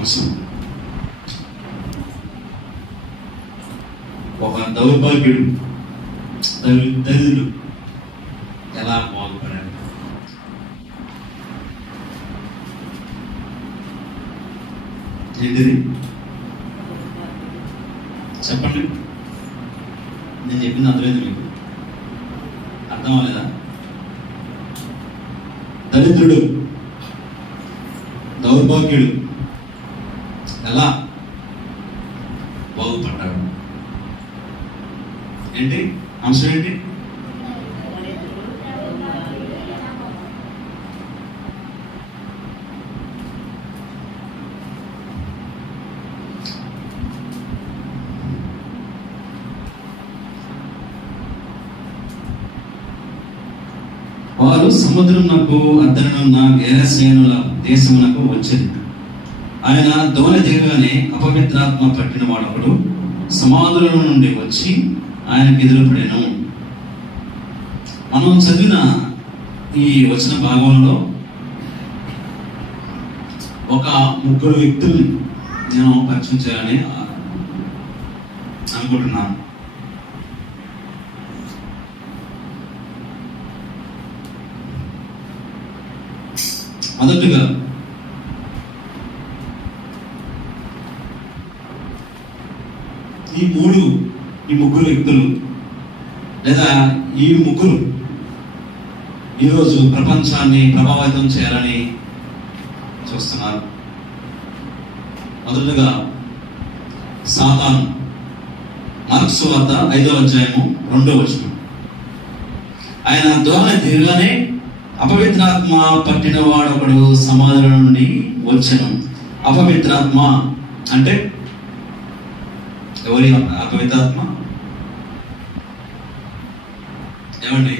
అంశం. ఒక దౌర్భాగ్యుడు దరిద్రుడు ఎలా బాగుపడాడు? ఏంటిది చెప్పండి. నేను చెప్పింది అర్థమైంది మీకు? అర్థం అవ్వలేదా? దరిద్రుడు దౌర్భాగ్యుడు ఎలా బాగుపడ్డాడు? ఏంటి అంశం? ఏంటి? వారు సముద్రమునకు అద్దరినున్న గెరసేనుల దేశమునకు వచ్చింది. ఆయన దోణి దిగగానే అపవిత్రాత్మ పట్టిన వాడొకడు సమాధుల నుండి వచ్చి ఆయనకు ఎదురుపడాను. మనం చదివిన ఈ వచన భాగంలో ఒక ముగ్గురు వ్యక్తుల్ని నేను పరిచయం చేయాలని అనుకుంటున్నాను. మొదటిగా ఈ ముగ్గురు వ్యక్తులు లేదా ఈ ముగ్గురు ఈరోజు ప్రపంచాన్ని ప్రభావితం చేయాలని చూస్తున్నారు. మొదటగా సాతాను. మార్కు సువార్త 5వ అధ్యాయము 2వ వచనం. ఆయన దోణి దిగగానే అపవిత్రాత్మ పట్టిన వాడొకడు సమాధుల నుండి వచ్చెను. అపవిత్రాత్మ అంటే ఎవరి అపవిత్రాత్మ? ఏమండి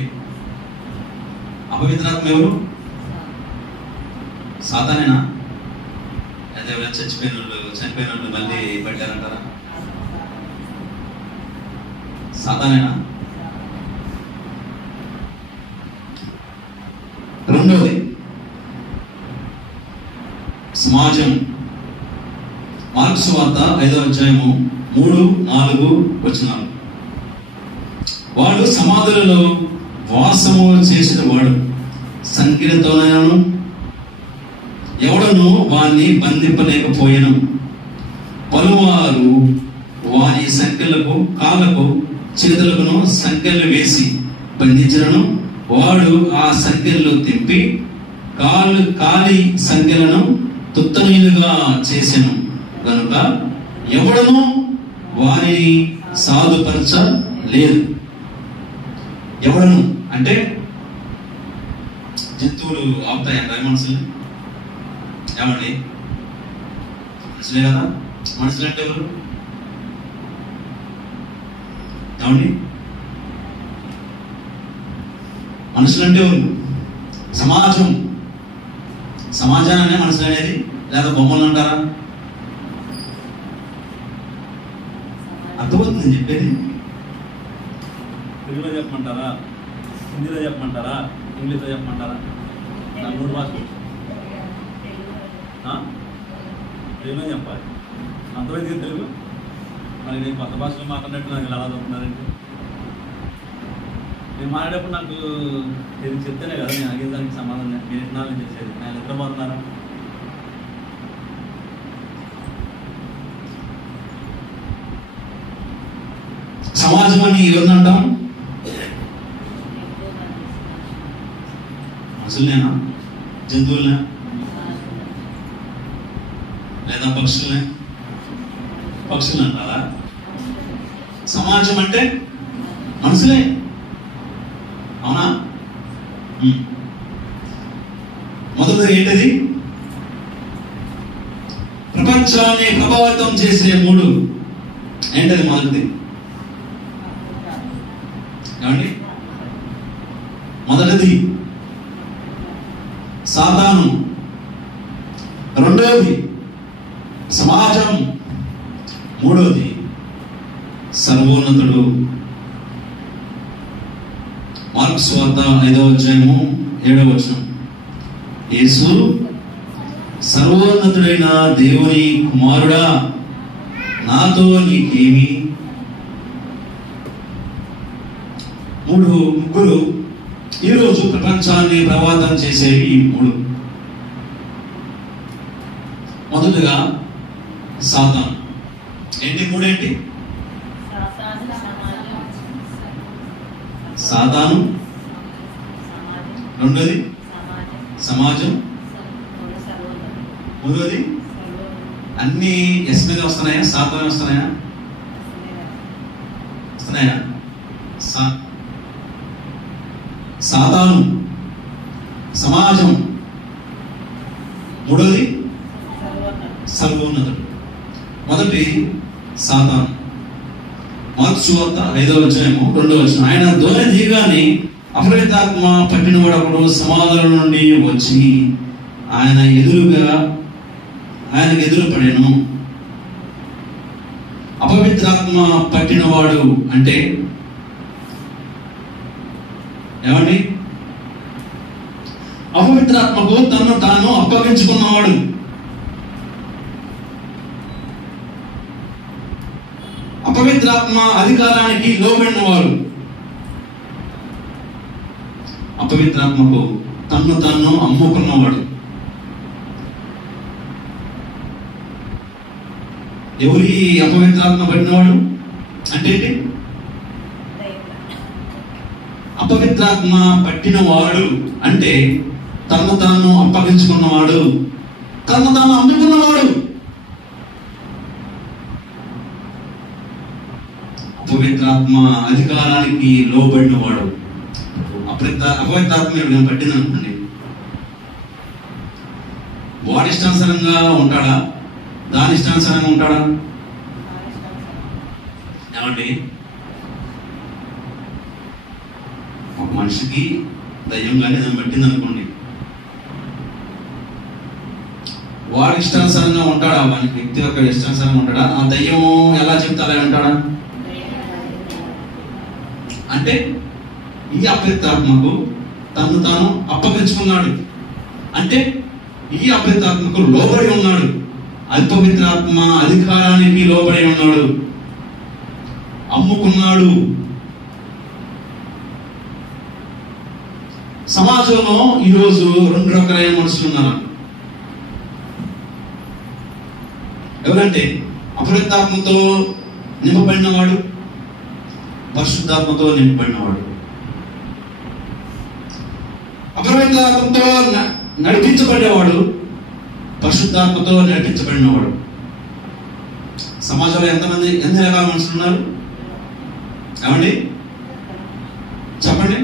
అపవిత్రాత్మ ఎవరు? సాతానేనా? లేదా ఎవరైనా చనిపోయిన వాళ్ళు మళ్ళీ పెట్టారంటారా? సాతానేనా? రెండవది సమాజం. మార్కు సువార్త 5వ అధ్యాయము 3-4 వచనాలు. వాడు సమాధులలో వాసము చేసిన వాడు సంఖ్యలతోనైనను ఎవడను వారిని బంధింపలేకపోయాను. పలువారు వారి సంఖ్యలకు కాళ్ళకు చేతులకును సంఖ్యలు వేసి బంధించను. వాడు ఆ సంఖ్యలను తెంపి కాలి సంఖ్యలను తుత్తనీయులుగా చేసెను కనుక ఎవడను వారిని సాధుపరచలేదు. ఎవడను అంటే జంతువులు ఆపుతాయంట మనుషులు. ఏమండి మనుషులే కదా? మనుషులు అంటే ఎవరు? ఏమండి మనుషులంటే ఎవరు? సమాజాన్ని మనుషులు అనేది, లేదా బొమ్మలు అంటారా? అర్థమవుతుంది చెప్పేది? తెలుగులో చెప్పమంటారా, హిందీలో చెప్పమంటారా, ఇంగ్లీష్లో చెప్పమంటారా? నాకు 3 భాషలు తెలుగులో చెప్పాలి. అంతవరకు తెలుగు. మరి నేను కొత్త భాషలో మాట్లాడినట్టు నాకు ఎలా చదువుతున్నారంటే, నేను మాట్లాడేటప్పుడు నాకు ఇది చెప్తేనే కదా నేను అడిగే దానికి సమాధానం నేను ఎట్నాలని చేసేది. నేను ఎక్కడ పోతున్నారా? సమాజం అని ఎవరిని అంటాం? మనుషులనేనా? జంతువులనే? లేదా పక్షులనే? పక్షులు అంటారా? సమాజం అంటే మనుషులే. అవునా? మొదటిది ఏంటది? ప్రపంచాన్ని ప్రభావితం చేసే 3 ఏంటది? మొదటిది ఏమండి? మొదటిది సాతాను, రెండవది సమాజం, మూడవది సర్వోన్నతుడు. మార్కు సువార్త 5వ అధ్యాయము 7వ వచనం. యేసు సర్వోన్నతుడైన దేవుని కుమారుడా, నాతో నీకేమి? ముగ్గురు ఈరోజు ప్రపంచాన్ని ప్రభావితం చేసేవి ఈ మూడు. మొదటగా సాతాను. ఏంటి మూడేంటి? సాతాను, రెండోది సమాజం, మూడోది అన్ని ఎస్ మీద వస్తున్నాయా? సాతాను వస్తున్నాయా? వస్తున్నాయా? సాతాను, సమాజం, మూడోది సర్వోన్నతుడు. మొదటి సాతాను. మార్కు సువార్త 5వ అధ్యాయము 2వ వచనం. ఆయన ధ్వని తీయగానే అపవిత్రాత్మ పట్టినవాడు ఒకడు సమాధుల నుండి వచ్చి ఆయనకు ఎదురు పడెను. అపవిత్రాత్మ పట్టినవాడు అంటే ఏమండి? అపవిత్రాత్మకు తను తాను అప్పగించుకున్నవాడు. అపవిత్రాత్మ అధికారానికి లోబడినవాడు. అపవిత్రాత్మకు తన్ను తాను అమ్ముకున్నవాడు. ఎవరి అపవిత్రాత్మ పడినవాడు అంటే అపవిత్రాత్మ పట్టినవాడు అంటే తన్ను తాను అప్పగించుకున్నవాడు, తన్ను తాను అమ్ముకున్నవాడు. అపవిత్రాత్మ అధికారానికి లోబడినవాడు. అపవిత్రాత్మ పట్టింది అనుకోండి, వాడి ఇష్టానుసారంగా ఉంటాడా? దాని ఇష్టానుసారంగా ఉంటాడా? ఏమండి? ఒక మనిషికి దయ్యం కానీ దాన్ని పట్టింది అనుకోండి, వాడి ఇష్టానుసారంగా ఉంటాడా? వాడి వ్యక్తి యొక్క ఇష్టానుసారంగా ఉంటాడా? ఆ దయ్యం ఎలా చెప్తే అలా ఉంటాడా? అంటే ఈ అపవిత్రాత్మకు తను తాను అప్పగించుకున్నాడు. అంటే ఈ అపవిత్రాత్మకు లోబడి ఉన్నాడు. అపవిత్రాత్మ అధికారానికి లోబడి ఉన్నాడు, అమ్ముకున్నాడు. సమాజంలో ఈరోజు 2 రకాలైన మనుషులు ఉన్నారు. ఎవరంటే అపవిత్రాత్మతో నింపబడినవాడు, పరిశుద్ధాత్మతో నింపబడినవాడు. అపవిత్రాత్మతో నడిపించబడేవాడు, పరిశుద్ధాత్మతో నడిపించబడినవాడు. సమాజంలో ఎన్ని రకాల మనుషులు ఉన్నారు? ఏమండి చెప్పండి.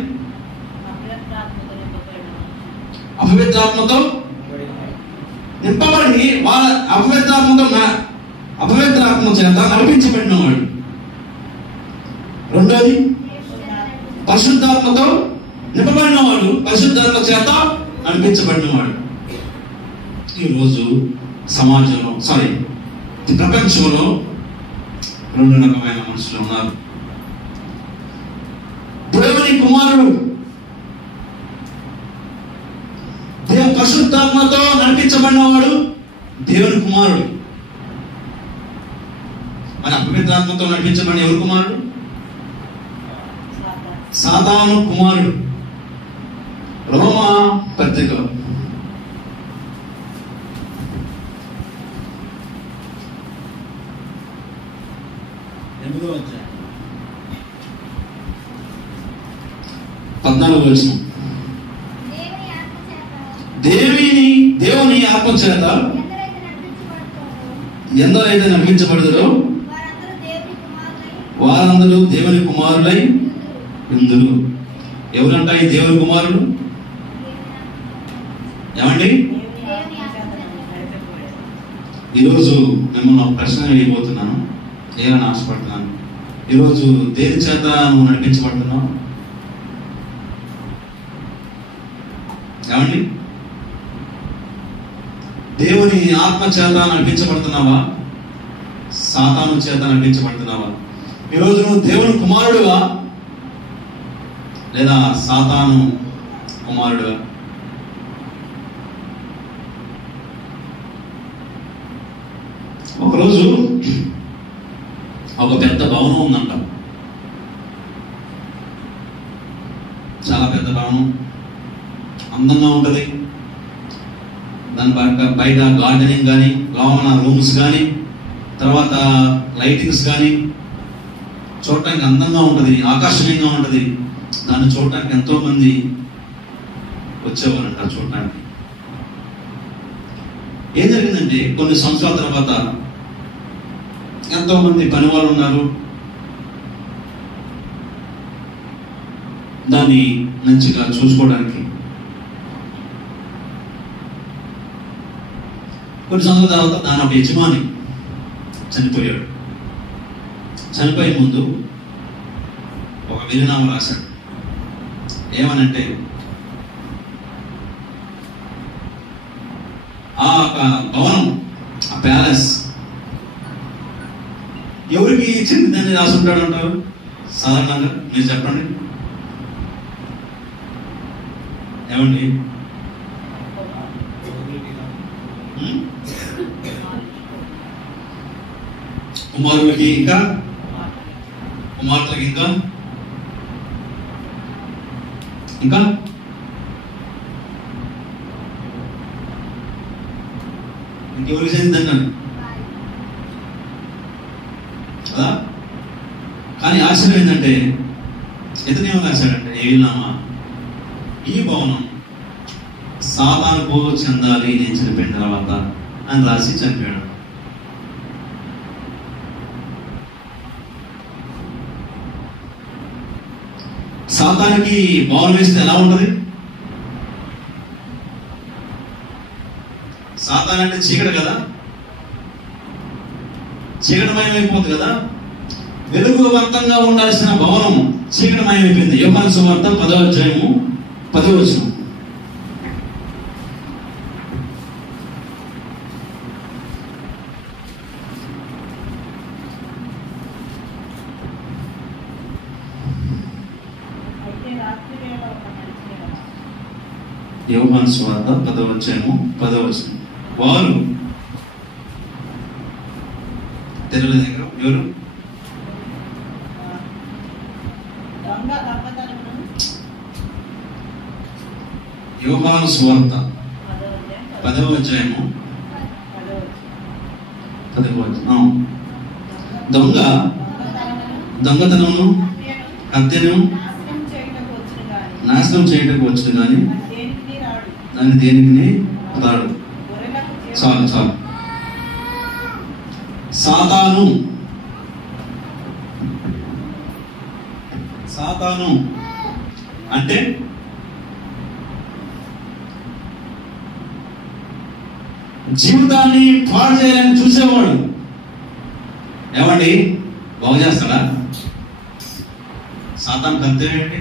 అపవిత్రాత్మతో నింపబడి వాళ్ళ అపవిత్రాత్మ చేత నడిపించబడినవాడు. రెండోది పరిశుద్ధాత్మతో నింపబడినవాడు, పరిశుద్ధాత్మ చేత నడిపించబడినవాడు. ఈరోజు సమాజంలో ప్రపంచంలో 2 రకమైన మనుషులు ఉన్నారు. దేవుని కుమారుడు, పరిశుద్ధాత్మతో నడిపించబడినవాడు దేవుని కుమారుడు. మరి అపవిత్రాత్మతో నడిపించబడిన ఎవరు కుమారుడు? సాతాను కుమారుడు. రోమా పత్రిక 14వ వచనం. దేవుని ఆత్మ చేత ఎందరైతే నడిపించబడతారో వారందరూ దేవుని కుమారులై ఉందురు. ఎవరంట ఈ దేవుని కుమారుడు? ఏమండి? ఈరోజు మిమ్మల్ని ఒక ప్రశ్న వేయబోతున్నాను, ఏమని ఆశపడుతున్నాను. ఈరోజు దేని చేత నువ్వు నడిపించబడుతున్నావు? ఏమండి? దేవుని ఆత్మ చేత నడిపించబడుతున్నావా? సాతాను చేత నడిపించబడుతున్నావా? ఈరోజు నువ్వు దేవుని కుమారుడువా లేదా సాతాను కుమారుడువా? ఒకరోజు ఒక పెద్ద భవనం ఉందంట, చాలా పెద్ద భవనం, అందంగా ఉంటుంది. దాని బయట గార్డెనింగ్ కానీ, లోన రూమ్స్ కానీ, తర్వాత లైటింగ్స్ కానీ చూడటానికి అందంగా ఉంటుంది, ఆకర్షణీయంగా ఉంటుంది. దాన్ని చూడటానికి ఎంతో మంది వచ్చేవారంట చూడటానికి. ఏం జరిగిందంటే కొన్ని సంవత్సరాల తర్వాత ఎంతో మంది పని వాళ్ళు ఉన్నారు, దాన్ని మంచిగా చూసుకోవడానికి. కొన్ని సంవత్సరాల తర్వాత దాని ఒక యజమాని చనిపోయాడు. చనిపోయే ముందు ఒక వీలునామా రాశాడు. ఏమనంటే, ఆ భవనం, ఆ ప్యాలెస్ ఎవరికి చెందిందని రాసుంటాడు అంటారు సాధారణంగా? మీరు చెప్పండి. ఏమండి? కుమారులకి, ఇంకా కుమార్తెలకి, ఇంకా ఇంకా ఇంకెవరికి చెందిందన్నాను కదా. కానీ ఆశ్చర్యం ఏంటంటే, ఇతను ఏమో రాశాడంటే, ఏనామా ఈ భవనం సాతానుకు చెందాలి నేను చనిపోయిన తర్వాత అని రాసి చనిపోయాడు. సాతానికి భవనం వేస్తే ఎలా ఉంటది? సాతాన్ అంటే చీకటి కదా, చీకటమయమైపోతుంది కదా. వెలుగువంతంగా ఉండాల్సిన భవనం చీకటమయమైపోయింది. యోహాను సువార్త 10వ అధ్యాయము 10వ వచనం. యోహాను సువార్త 10వ అధ్యాయము 10వ వచనం. వారు తెరల దగ్గర ఎవరు? యోహాను సువార్త 10వ అధ్యాయము 10వ వచనం. దొంగతనమును హత్యను నాశనం చేయటకు వచ్చిన కానీ దాన్ని దేనికి రాడు. చాలు. సాతాను అంటే జీవితాన్ని పాడు చేయాలని చూసేవాడు. ఏమండి? బాగు చేస్తాడా? సాతాను కర్తవ్యం ఏంటి?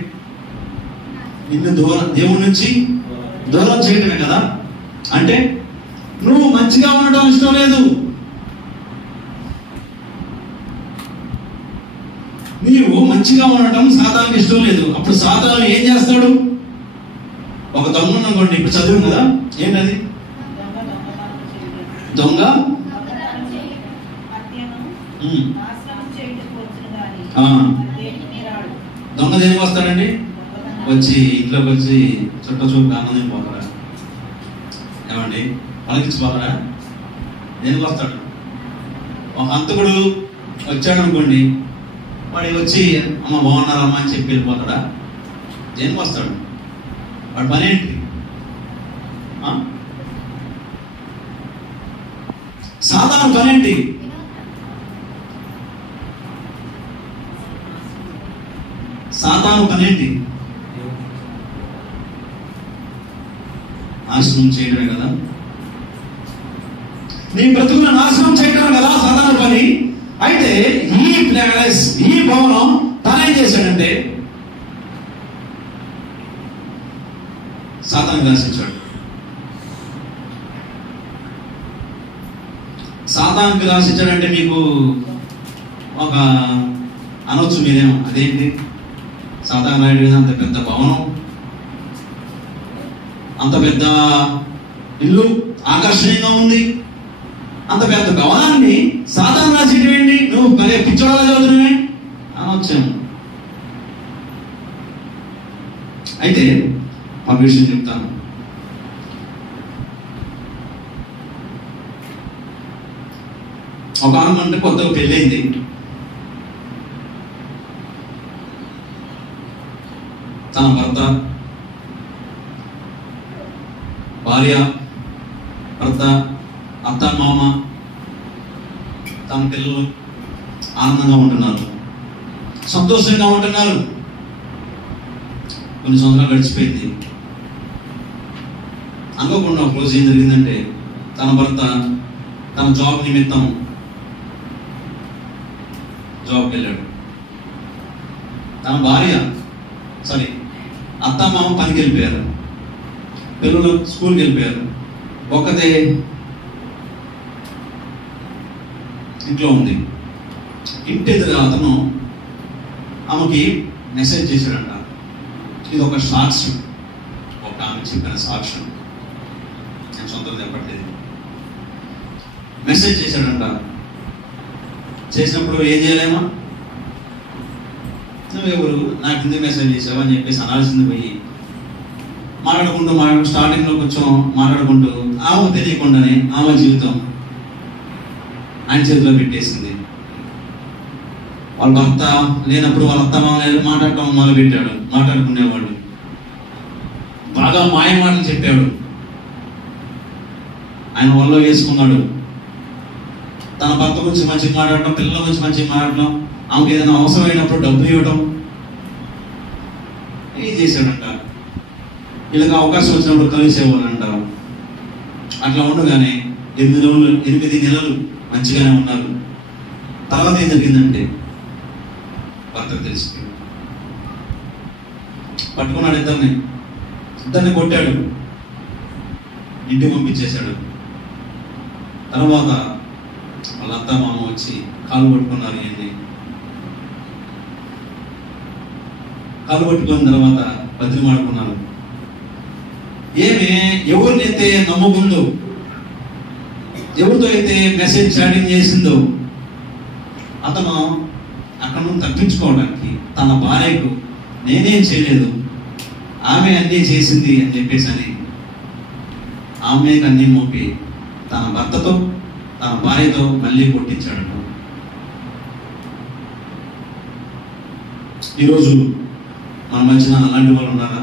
నిన్ను దేవుడి నుంచి దూరం చేయటమే కదా. అంటే నువ్వు మంచిగా ఉండటం ఇష్టం లేదు, నీవు మంచిగా ఉండటం సాతానికి ఇష్టం లేదు. అప్పుడు సాతాను ఏం చేస్తాడు? ఒక దొంగ అనుకోండి, ఇప్పుడు చదువు కదా, ఏంటది? దొంగ దొంగ దేనికి వస్తాడండి? వచ్చి ఇంట్లోకి వచ్చి చుట్ట చూపు ఆనందం పోతాడా? ఏమండి? పలకించిపోతాడా? దేనికి వస్తాడు? ఒక హంతకుడు వచ్చాడు అనుకోండి, వాడి వచ్చి అమ్మ బాగున్నారమ్మా అని చెప్పి వెళ్ళిపోతాడా? దేనికి వస్తాడు? వాడి పని ఏంటి? సాధారణ పని ఏంటి? సాతాను పనేంటి? నాశనం చేయడమే కదా. నీ బ్రతుకును నాశనం చేయడం కదా సాధారణ పని. అయితే ఈ ప్లేస్, ఈ భవనం తనేం చేశాడంటే సాతానికి రాసిచ్చాడు. సాతానికి రాసిచ్చాడంటే మీకు ఒక అనొచ్చు మీరేమో, అదేంటి సాతాను రాయుడు అంత పెద్ద భవనం, అంత పెద్ద ఇల్లు, ఆకర్షణీయంగా ఉంది, అంత పెద్ద భవనాన్ని సాతాను రాసేయడం ఏంటి, నువ్వు మరే పిచ్చోళ్ళ చదువుతున్నావే అని వచ్చాము. అయితే ఒక విషయం చెప్తాను. ఒక ఆమె అంటే కొత్తగా పెళ్ళైంది. తన భర్త, భార్య, భర్త, అత్త, మామ, తన పిల్లలు ఆనందంగా ఉంటున్నారు, సంతోషంగా ఉంటున్నారు. కొన్ని సంవత్సరాలు గడిచిపోయింది. అనుకోకుండా ఒక రోజు ఏం జరిగిందంటే, తన భర్త తన జాబ్ నిమిత్తం జాబ్కి వెళ్ళాడు. తన భార్య అత్త మామ పనికి వెళ్ళిపోయారు, పిల్లలు స్కూల్కి వెళ్ళిపోయారు. ఒక్కతే ఇంట్లో ఉంది. ఇంటి ఎదురుగా అతను ఆమెకి మెసేజ్ చేశాడంట. ఇది ఒక సాక్ష్యం, ఒక ఆమె చెప్పిన సాక్ష్యం, నేను సొంతంగా చెప్పట్లేదు. మెసేజ్ చేశాడంట. చేసినప్పుడు ఏం చేయలేమా, నువ్వెవరు నాకు కింద మెసేజ్ చేసావు అని చెప్పేసి అనాల్సింది పోయి మాట్లాడుకుంటూ స్టార్టింగ్లో కొంచెం మాట్లాడుకుంటూ ఆమెకు తెలియకుండానే ఆమె జీవితం ఆయన చేతిలో పెట్టేసింది. వాళ్ళ భర్త లేనప్పుడు వాళ్ళ అత్త మామ మాట్లాడటం మొదలుపెట్టాడు. మాట్లాడుకునేవాడు, బాగా మాయ మాటలు చెప్పాడు. ఆయన వల్ల వేసుకున్నాడు. తన భర్త గురించి మంచిగా మాట్లాడటం, పిల్లల గురించి మంచిగా మాట్లాడటం, ఆమెకి ఏదైనా అవసరమైనప్పుడు డబ్బులు ఇవ్వటం, ఏం చేశాడంట. వీళ్ళకి అవకాశం వచ్చినప్పుడు కలిసేవాళ్ళు అంటారు. అట్లా ఉండగానే 8 నెలలు మంచిగానే ఉన్నారు. తర్వాత ఏం జరిగిందంటే, భర్తకు తెలిసిపోయాడు. పట్టుకున్నాడు, ఇద్దరిని కొట్టాడు, ఇంటికి పంపించేశాడు. తర్వాత వాళ్ళ అత్త మామ వచ్చి కాలు పట్టుకున్నారు. కాలు పట్టుకున్న తర్వాత బతిమాడుకున్నారు. ఎవరినైతే నమ్ముకుందో, ఎవరితో అయితే మెసేజ్ చాటింగ్ చేసిందో, అతను అక్కడ నుండి తప్పించుకోవడానికి తన భార్యకు నేనేం చేయలేదు, ఆమె అన్నీ చేసింది అని చెప్పేసి అని ఆమెకు అన్నీ మోపి తన భర్తతో తన భార్యతో మళ్ళీ కొట్టించాడు. ఈరోజు మన మధ్యన అలాంటి వాళ్ళు ఉన్నారా?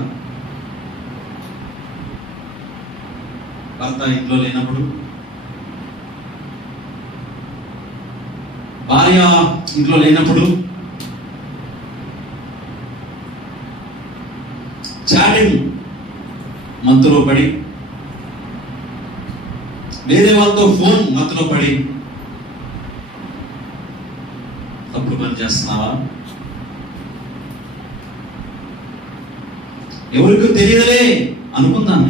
భర్త ఇంట్లో లేనప్పుడు, భార్య ఇంట్లో లేనప్పుడు చాటింగ్ మత్తులో పడి, వేరే వాళ్ళతో ఫోన్ మత్తులో పడి తప్పుడు పని చేస్తున్నావా? ఎవరికి తెలియదులే అనుకుందాం.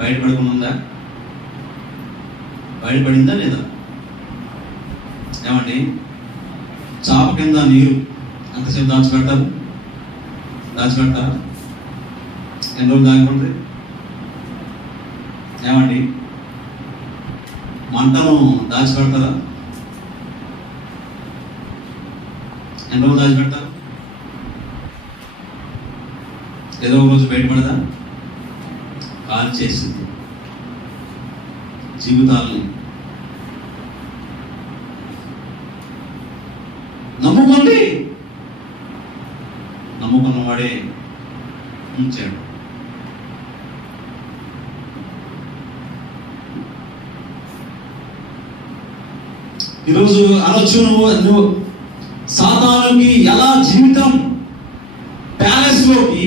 బయటపడకుండా బయటపడిందా లేదా? ఏమండి, చాప కింద నీరు అంతసేపు దాచిపెడతారా? ఎన్ని రోజులు దాగిపోతుంది? ఏమండి, మంటను దాచిపెడతారా? ఎన్ని రోజులు దాచిపెడతారు? ఏదో ఒక రోజు బయటపడదా? కాల్ చేసింది జీవితాలని. నమ్ముకోండి, నమ్ముకున్నవాడే ఉంచాడు. ఈరోజు అనొచ్చు, నువ్వు సాతానుకి ఎలా జీవితం ప్యాలెస్ లోకి,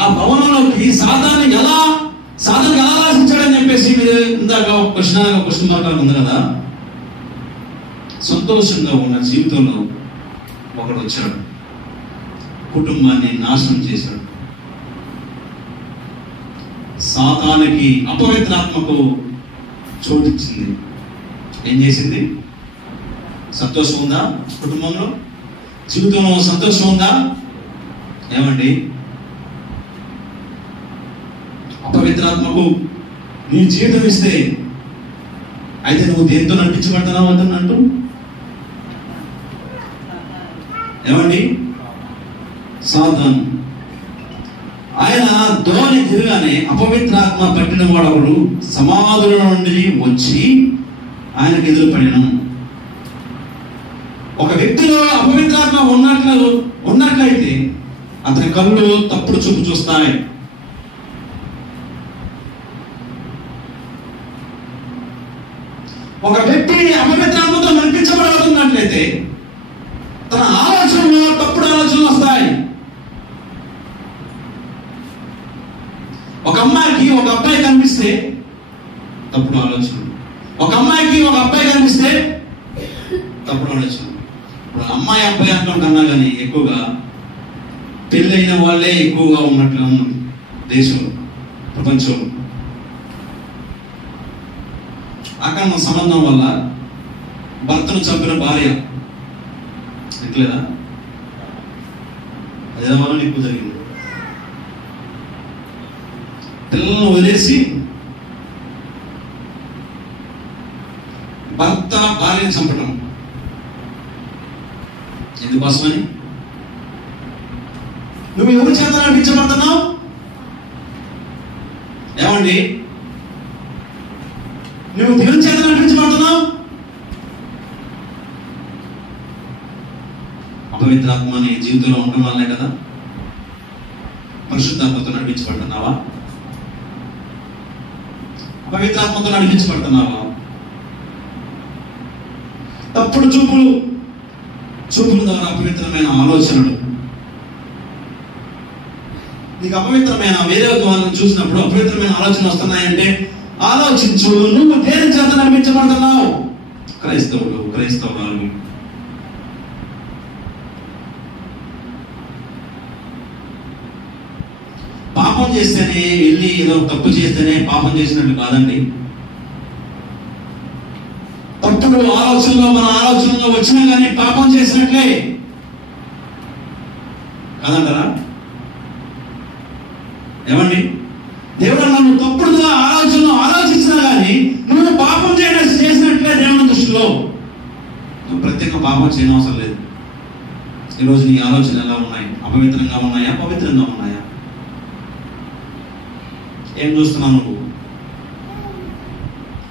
ఆ భవనంలోకి సాతాను ఎలా రాసించాడని చెప్పేసి మీరు ఇందాక క్వశ్చన్ మార్క్ ఉంది కదా. సంతోషంగా ఉన్న జీవితంలో ఒకడు వచ్చాడు, కుటుంబాన్ని నాశనం చేశాడు. సాతానుకి, అపవిత్రాత్మకు చోటిచ్చింది. ఏం చేసింది? సంతోషం ఉందా కుటుంబంలో? జీవితంలో సంతోషం ఉందా? ఏమండి, అపవిత్రాత్మకు నీ జీవితం ఇస్తే అయితే నువ్వు దేంతో నడిపించబడుతున్నావు అంటున్నట్టు? ఏమండి? సాతాను. ఆయన ధోని తిరగానే అపవిత్రాత్మ పట్టిన వాడొకడు సమాధుల నుండి వచ్చి ఆయనకు ఎదురుపడిన. ఒక వ్యక్తిలో అపవిత్రాత్మ ఉన్నట్లయితే అతని కళ్ళు తప్పుడు చూపు చూస్తాయి. ఒక వ్యక్తి అపవిత్రాత్మతో నడిపించబడుతున్నట్లయితే తన ఆలోచనలో తప్పుడు ఆలోచనలు వస్తాయి. ఒక అమ్మాయికి ఒక అబ్బాయి కనిపిస్తే తప్పుడు ఆలోచన, ఒక అమ్మాయికి ఒక అబ్బాయి కనిపిస్తే తప్పుడు ఆలోచన. ఇప్పుడు అమ్మాయి అబ్బాయి అంటాం కన్నా కానీ ఎక్కువగా పెళ్ళైన వాళ్ళే ఎక్కువగా ఉన్నట్లు ఉన్నాం దేశంలో, ప్రపంచంలో. అక్రమ సంబంధం వల్ల భర్తను చంపిన భార్య ఎట్లేదా? అదే వల్ల ఎక్కువ జరిగింది. పిల్లలను వదిలేసి భర్త భార్యను చంపడం ఎందుకోసమని? నువ్వు ఎవరి చేత నడిపించబడుతున్నావు? ఏమండి? నువ్వు దేవుని చేత నడిపించబడుతున్నావు? అపవిత్రాత్మ నీ జీవితంలో ఉండడం వల్లే కదా. పరిశుద్ధాత్మతో నడిపించబడుతున్నావా? అపవిత్రాత్మతో నడిపించబడుతున్నావా? తప్పుడు చూపుల ద్వారా అపవిత్రమైన ఆలోచనలు. నీకు అపవిత్రమైన వేరే వాళ్ళని చూసినప్పుడు అపవిత్రమైన ఆలోచనలు వస్తున్నాయంటే ఆలోచించు, నువ్వు దేని చేత నడిపించబడుతున్నావు? క్రైస్తవులు పాపం చేస్తేనే వెళ్ళి ఏదో తప్పు చేస్తేనే పాపం చేసినట్టు కాదండి. తప్పుడు ఆలోచనలో మన ఆలోచనలో వచ్చినా కానీ పాపం చేసినట్లే కాదంటారా? ఏమండి? దేవుడు నన్ను తప్పుడుగా ఆలోచించినా కానీ నువ్వు పాపం చేసినట్లే దేవుని దృష్టిలో. నువ్వు ప్రత్యేక పాపం చేయని అవసరం లేదు. ఈరోజు నీ ఆలోచనలు ఎలా ఉన్నాయి? అపవిత్రంగా ఉన్నాయా, పవిత్రంగా ఉన్నాయా? ఏం చూస్తున్నావు నువ్వు?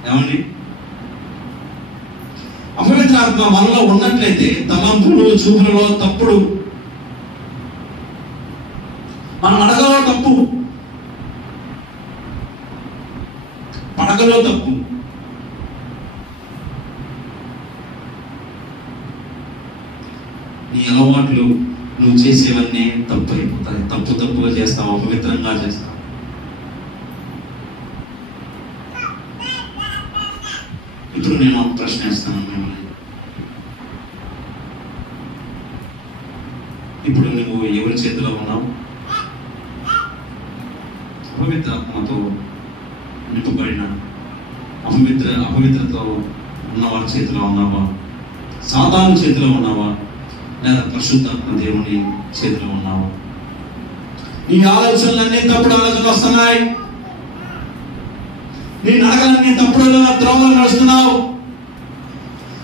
ఏమండి? అపవిత్రాత్మ మనలో ఉన్నట్లయితే తలంపులు చూపులలో తప్పుడు, మన నడకలో తప్పు, పడకలో తప్పు, నీ అలవాట్లు నువ్వు చేసేవన్నీ తప్పు అయిపోతాయి. తప్పుగా చేస్తావు, అపవిత్రంగా చేస్తావు. ఇప్పుడు నేను ఒక ప్రశ్న వేస్తాను మిమ్మల్ని. ఇప్పుడు నువ్వు ఎవరి చేతిలో ఉన్నావు? అపవిత్రాత్మతో నింపబడిన అపవిత్రతో ఉన్నవారి చేతిలో ఉన్నావా? సాతాను చేతిలో ఉన్నావా? లేదా పరిశుద్ధాత్మ దేవుని చేతిలో ఉన్నావా? నీ ఆలోచనలన్నీ తప్పుడు ఆలోచనలు వస్తున్నాయి. నీ నడకలన్నీ తప్పుడు త్రోవలు నడుస్తున్నావు.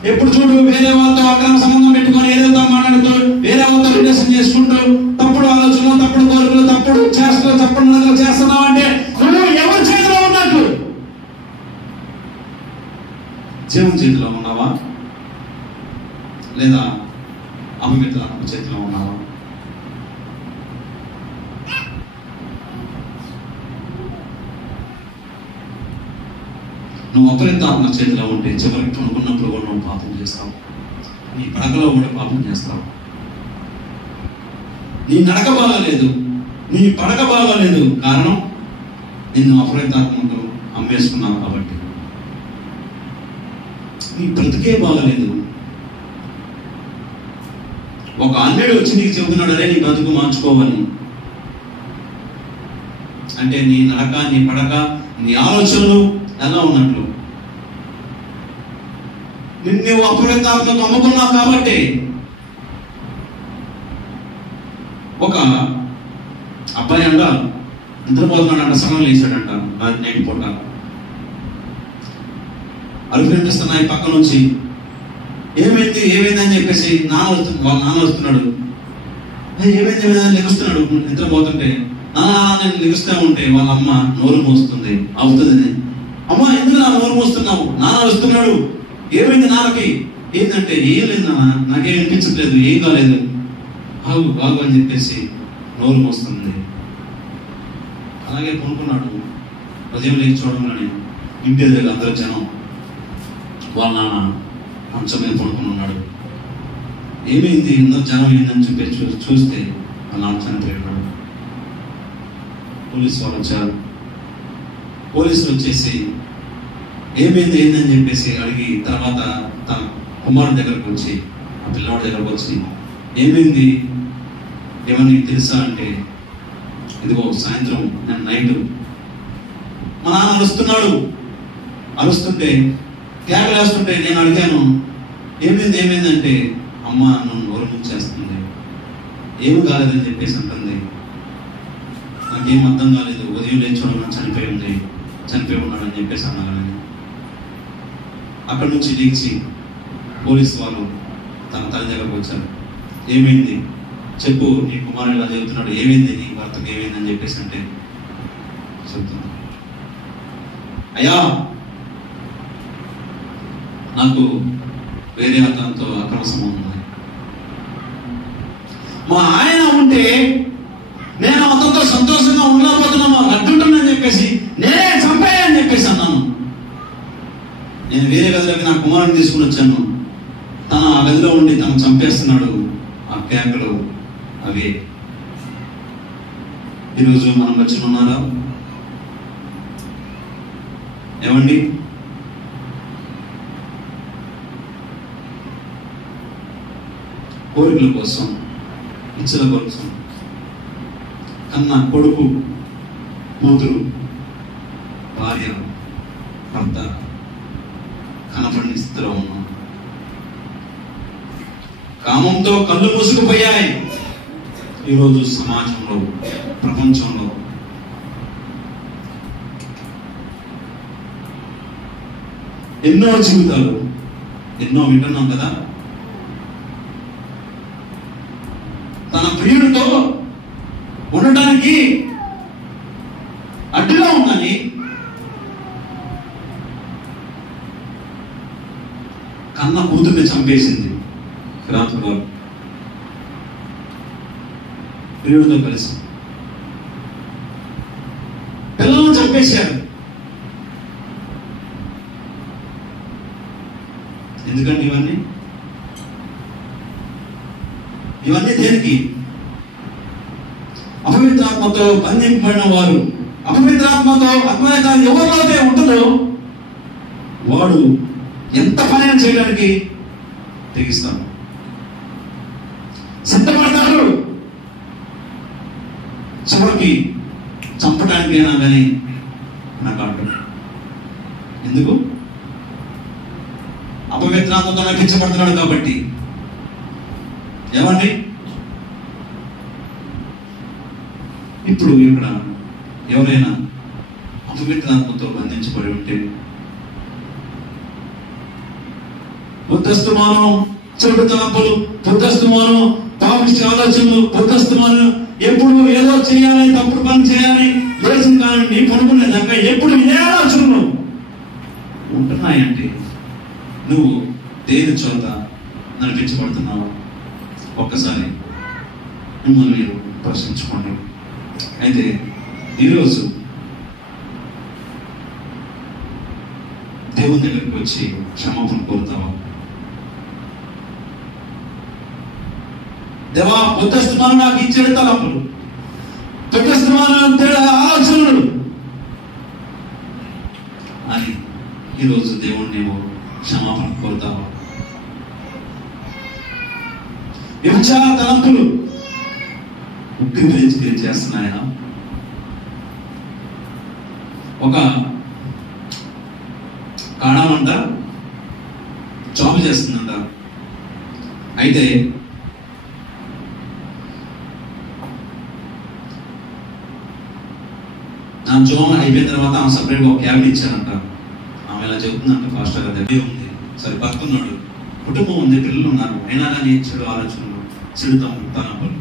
ఎప్పుడు చూడు వేరే వాళ్ళతో అక్రమ సంబంధం పెట్టుకొని ఏదేదో మాట్లాడుతూ వేరే వాళ్ళతో రిలేషన్ చేసుకుంటూ తప్పుడు ఆలోచనలు, తప్పుడు కోరికలు, తప్పుడు చేష్టలు, తప్పుడు నడకలు చేస్తున్నావు అంటే నువ్వు ఎవరి చేతిలో ఉన్నట్టు? జీవం చేతిలో ఉన్నావా లేదా అపవిత్రాత్మ చేతిలో ఉన్నావా? నువ్వు అపవిత్రాత్మ చేతిలో ఉంటే చివరికి పడుకున్నప్పుడు కూడా నువ్వు పాపం చేస్తావు. నీ పడకలో కూడా పాపం చేస్తావు. నీ నడక బాగాలేదు, నీ పడక బాగాలేదు. కారణం నిన్ను అపవిత్రాత్మతో అమ్మేసుకున్నావు కాబట్టి. నీ బ్రతికే బాగాలేదు. ఒక అన్యుడు వచ్చి నీకు చెబుతున్నాడు, అరే నీ బ్రతుకు మార్చుకోవని. అంటే నీ నడక, నీ పడక, నీ ఆలోచనలు ఎలా ఉన్నట్లు? నిన్ను అపవిత్రాత్మకు అమ్ముకున్నావు కాబట్టి. ఒక అబ్బాయి అంట నిద్రపోతున్నాడంట, సగం లేచాడంట నైట్ పూట. అరుపులు వినిపిస్తున్నాయి పక్క నుంచి. ఏమైంది అని చెప్పేసి వాళ్ళ నాన్న వస్తున్నాడు. ఏమైంది లెగుస్తున్నాడు. నిద్రపోతుంటే నేను లెగుస్తూ ఉంటే వాళ్ళ అమ్మ నోరు మూస్తుంది, అవుతుంది. అమ్మ ఎందుకు నా నోరు మూస్తున్నావు? నాన్న వస్తున్నాడు. ఏమైంది నాన్నకి? ఏంటంటే ఏం లేదు నాన్న, నాకేం వినిపించట్లేదు, ఏం కాలేదు, బాగు అని చెప్పేసి నోరు మోస్తుంది. అలాగే కొనుక్కున్నాడు. ఉదయం లేచి చూడంగానే ఇంటి దగ్గర అందరూ జనం. వాళ్ళ నాన్న మంచం మీద పడుకుని ఉన్నాడు. ఏమైంది అందరూ జనం ఏందని చెప్పి చూస్తే వాళ్ళ నాన్న చనిపోయాడు. పోలీసు వాళ్ళు వచ్చారు. పోలీసులు వచ్చేసి ఏందని చెప్పేసి అడిగి తర్వాత తన కుమారుడి దగ్గరకు వచ్చి, ఆ పిల్లవాడి దగ్గరకు వచ్చి, ఏమైంది, ఏమని తెలుసా అంటే, ఇదిగో సాయంత్రం నేను నైట్ మా నాన్న అరుస్తుంటే కేకలేస్తుంటే నేను అడిగాను, ఏమైందంటే అమ్మ నన్ను నోరు చేస్తుంది, ఏమి కాలేదని చెప్పేసి అంటుంది. నాకేం అర్థం కాలేదు, ఉదయం లేచి చూడమని చనిపోయి ఉన్నాడని చెప్పేసి అన్నాను. అక్కడి నుంచి లేచి పోలీసు వాళ్ళు తన తల్లి దగ్గరకు వచ్చారు. ఏమైంది చెప్పు, నీ కుమారుడు ఇలా చెబుతున్నాడు, ఏమైంది నీ భర్తకు ఏమైందని చెప్పేసి అంటే చెప్తున్నా, అయ్యా నాకు వేరే అతనితో అక్రమ సంబంధం ఉంది. మా ఆయన ఉంటే నేను అతనితో సంతోషంగా ఉండలేకపోతున్నాను, అడ్డుంటానని చెప్పేసి నేనే చంపేయని చెప్పేసి అన్నాను. నేను వేరే గదిలోకి నా కుమారుని తీసుకుని వచ్చాను. తను ఆ గదిలో ఉండి తను చంపేస్తున్నాడు. ఆ కేకలు అవే. ఈరోజు మనం వచ్చి ఉన్నారా? ఏమండి, కోరికల కోసం, ఇచ్చల కోసం కన్నా కొడుకు, కూతురు, భార్య, భర్త కనపడిన స్థితిలో ఉన్నాం. కామంతో కళ్ళు మూసుకుపోయాయి. ఈరోజు సమాజంలో, ప్రపంచంలో ఎన్నో జీవితాలు, ఎన్నో వింటున్నాం కదా. తన ప్రియుడితో ఉండటానికి అడ్డుగా ఉందని కన్న కూతుర్ని చంపేసింది. రాత్రులు ప్రియుడితో కలిసి పిల్లలను చంపేశారు. ఎందుకండి ఇవన్నీ దేనికి? అపవిత్రాత్మతో బంధింపబడిన వారు, అపవిత్రాత్మతో అపవిత్రాన్ని ఎవరిలోనే ఉంటుందో వాడు ఎంత పనైనా చేయడానికి తెగిస్తాడు, సిద్ధపడతాడు. చివరికి చంపడానికి అయినా కానీ నాకు అంటాడు. ఎందుకు? అపవిత్రాత్మతో నటించబడుతున్నాడు కాబట్టి. ఏమండి, ఇప్పుడు ఇక్కడ ఎవరైనా అపవిత్రాత్మతో బంధించబడి ఉంటే, బుద్ధస్తమానం, చెడు తలంపులు, బుద్ధస్తమానం, పాపిష్టి ఆలోచనలు, బుద్ధస్తమానం, ఎప్పుడు ఏదో చేయాలి, తప్పుడు పని చేయాలి, లేచిన కానీ పనుకునే దాకా ఎప్పుడు ఏ ఆలోచనలు ఉంటున్నాయంటే నువ్వు దేని చోట నడిపించబడుతున్నావు? ఒక్కసారి మిమ్మల్ని మీరు ప్రశ్నించుకోండి. అయితే ఈరోజు దేవుని దగ్గరికి వచ్చి క్షమాపణ కోరుతావా? దేవా, బుద్ధస్తమానం నాకు ఇచ్చేది తలంపులు, బుద్ధస్తమానం తేడా ఆలోచనలు అని ఈరోజు దేవుణ్ణి క్షమాపణ కోరుతావా? వ్యభిచార తలంపులు ఉగ్రవేం చేస్తున్నాయా? ఒక కాణమంట జాబ్ చేస్తుందంట. అయితే నా జాబ్ అయిపోయిన తర్వాత ఆమె సపరేట్గా ఒక క్యాబిన్ ఇచ్చారంట. ఆమె ఇలా చెబుతుందంట పాస్టర్ గారి దగ్గర ఉంది, సరే భర్త ఉన్నాడు, కుటుంబం ఉంది, పిల్లలు ఉన్నారు, అయినా కానీ చెడు ఆలోచనలు, చెడు తలంపులు.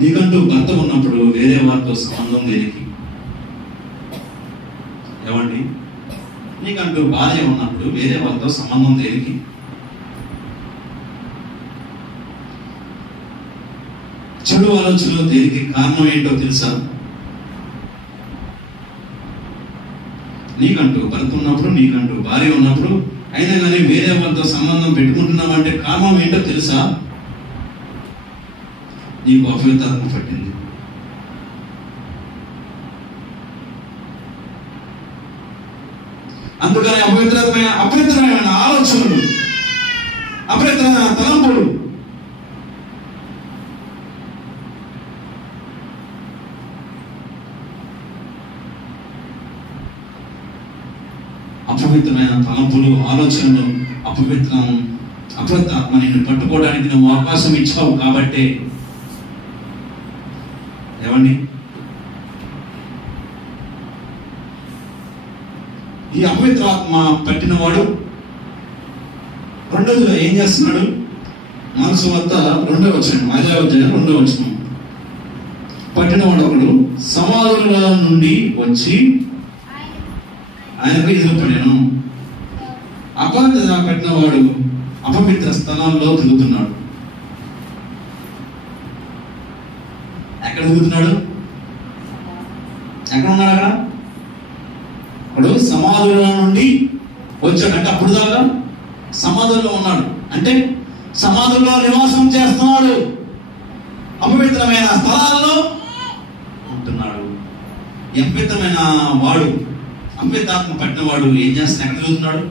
నీకంటూ భర్త ఉన్నప్పుడు వేరే వారితో సంబంధం దేనికి? ఏమండి, నీకంటూ భార్య ఉన్నప్పుడు వేరే వారితో సంబంధం దేనికి? చెడు ఆలోచనలు దేనికి కారణం ఏంటో తెలుసా? నీకంటూ భర్త ఉన్నప్పుడు, నీకంటూ భార్య ఉన్నప్పుడు, అయినా కానీ వేరే వారితో సంబంధం పెట్టుకుంటున్నామంటే కారణం ఏంటో తెలుసా? నీకు అపవిత్రాత్మ పట్టింది. అందుకని అపవిత్రమైన ఆలోచనలు, అపవిత్రమైన తలంపులు, అపవిత్రమైన తలంపులు, ఆలోచనలు, అపవిత్రాత్మ నిన్ను పట్టుకోవడానికి నువ్వు అవకాశం ఇచ్చావు కాబట్టే. ఏమండి, ఈ అపవిత్రాత్మ పట్టినవాడు రెండోదిలో ఏం చేస్తున్నాడు? మనసు వద్ద 2వ వచనం, 5వ అధ్యాయం 2వ వచనం, పట్టినవాడు ఒకడు సమాధుల నుండి వచ్చి ఆయనకు ఎదురుపడాను. అపవిత్ర పట్టినవాడు అపవిత్ర స్థలాల్లో తిరుగుతున్నాడు. ఎక్కడ తిరుగుతున్నాడు? ఎక్కడ ఉన్నాడు? అక్కడ ఇప్పుడు సమాధుల నుండి వచ్చాడు అంటే అప్పుడు దాకా సమాధుల్లో ఉన్నాడు, అంటే సమాధుల్లో నివాసం చేస్తున్నాడు, అపవిత్రమైన స్థలాల్లో ఉంటున్నాడు. అపవిత్రమైన వాడు, అపవిత్రాత్మ పట్టిన వాడు ఏం చేస్తాడు? ఎక్కడ తిరుగుతున్నాడు?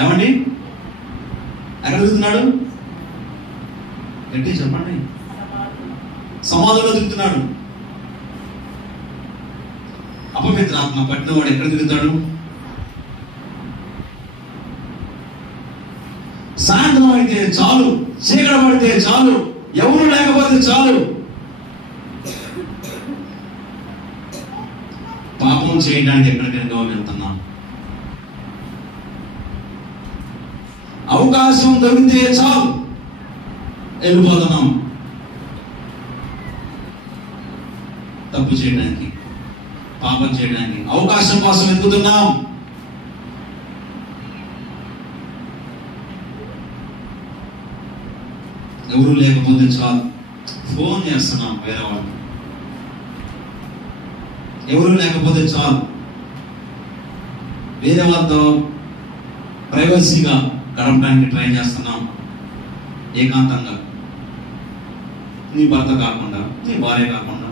ఏమండి, ఎక్కడ తిరుగుతున్నాడు? గట్టి చెప్పండి. సమాధుల్లో తిరుగుతున్నాడు. అపవిత్రాత్మ పట్టిన వాడు ఎక్కడ తిరుగుతాడు? సాయంత్రం అయితే చాలు, చీకటి పడితే చాలు, ఎవరు లేకపోతే చాలు, పాపం చేయడానికి ఎక్కడికైనా వెళ్తున్నాం. అవకాశం దొరికితే చాలు వెళ్ళిపోతున్నాం. తప్పు చేయడానికి, పాపం చేయడానికి అవకాశం కోసం వెతుకుతున్నాం. ఎవరు లేకపోతే చాలు ఫోన్ చేస్తున్నాం వేరే వాళ్ళకి. ఎవరు లేకపోతే చాలు వేరే వాళ్ళతో ప్రైవసీగా గడపడానికి ట్రై చేస్తున్నాం. ఏకాంతంగా, నీ భర్త కాకుండా, నీ భార్య కాకుండా.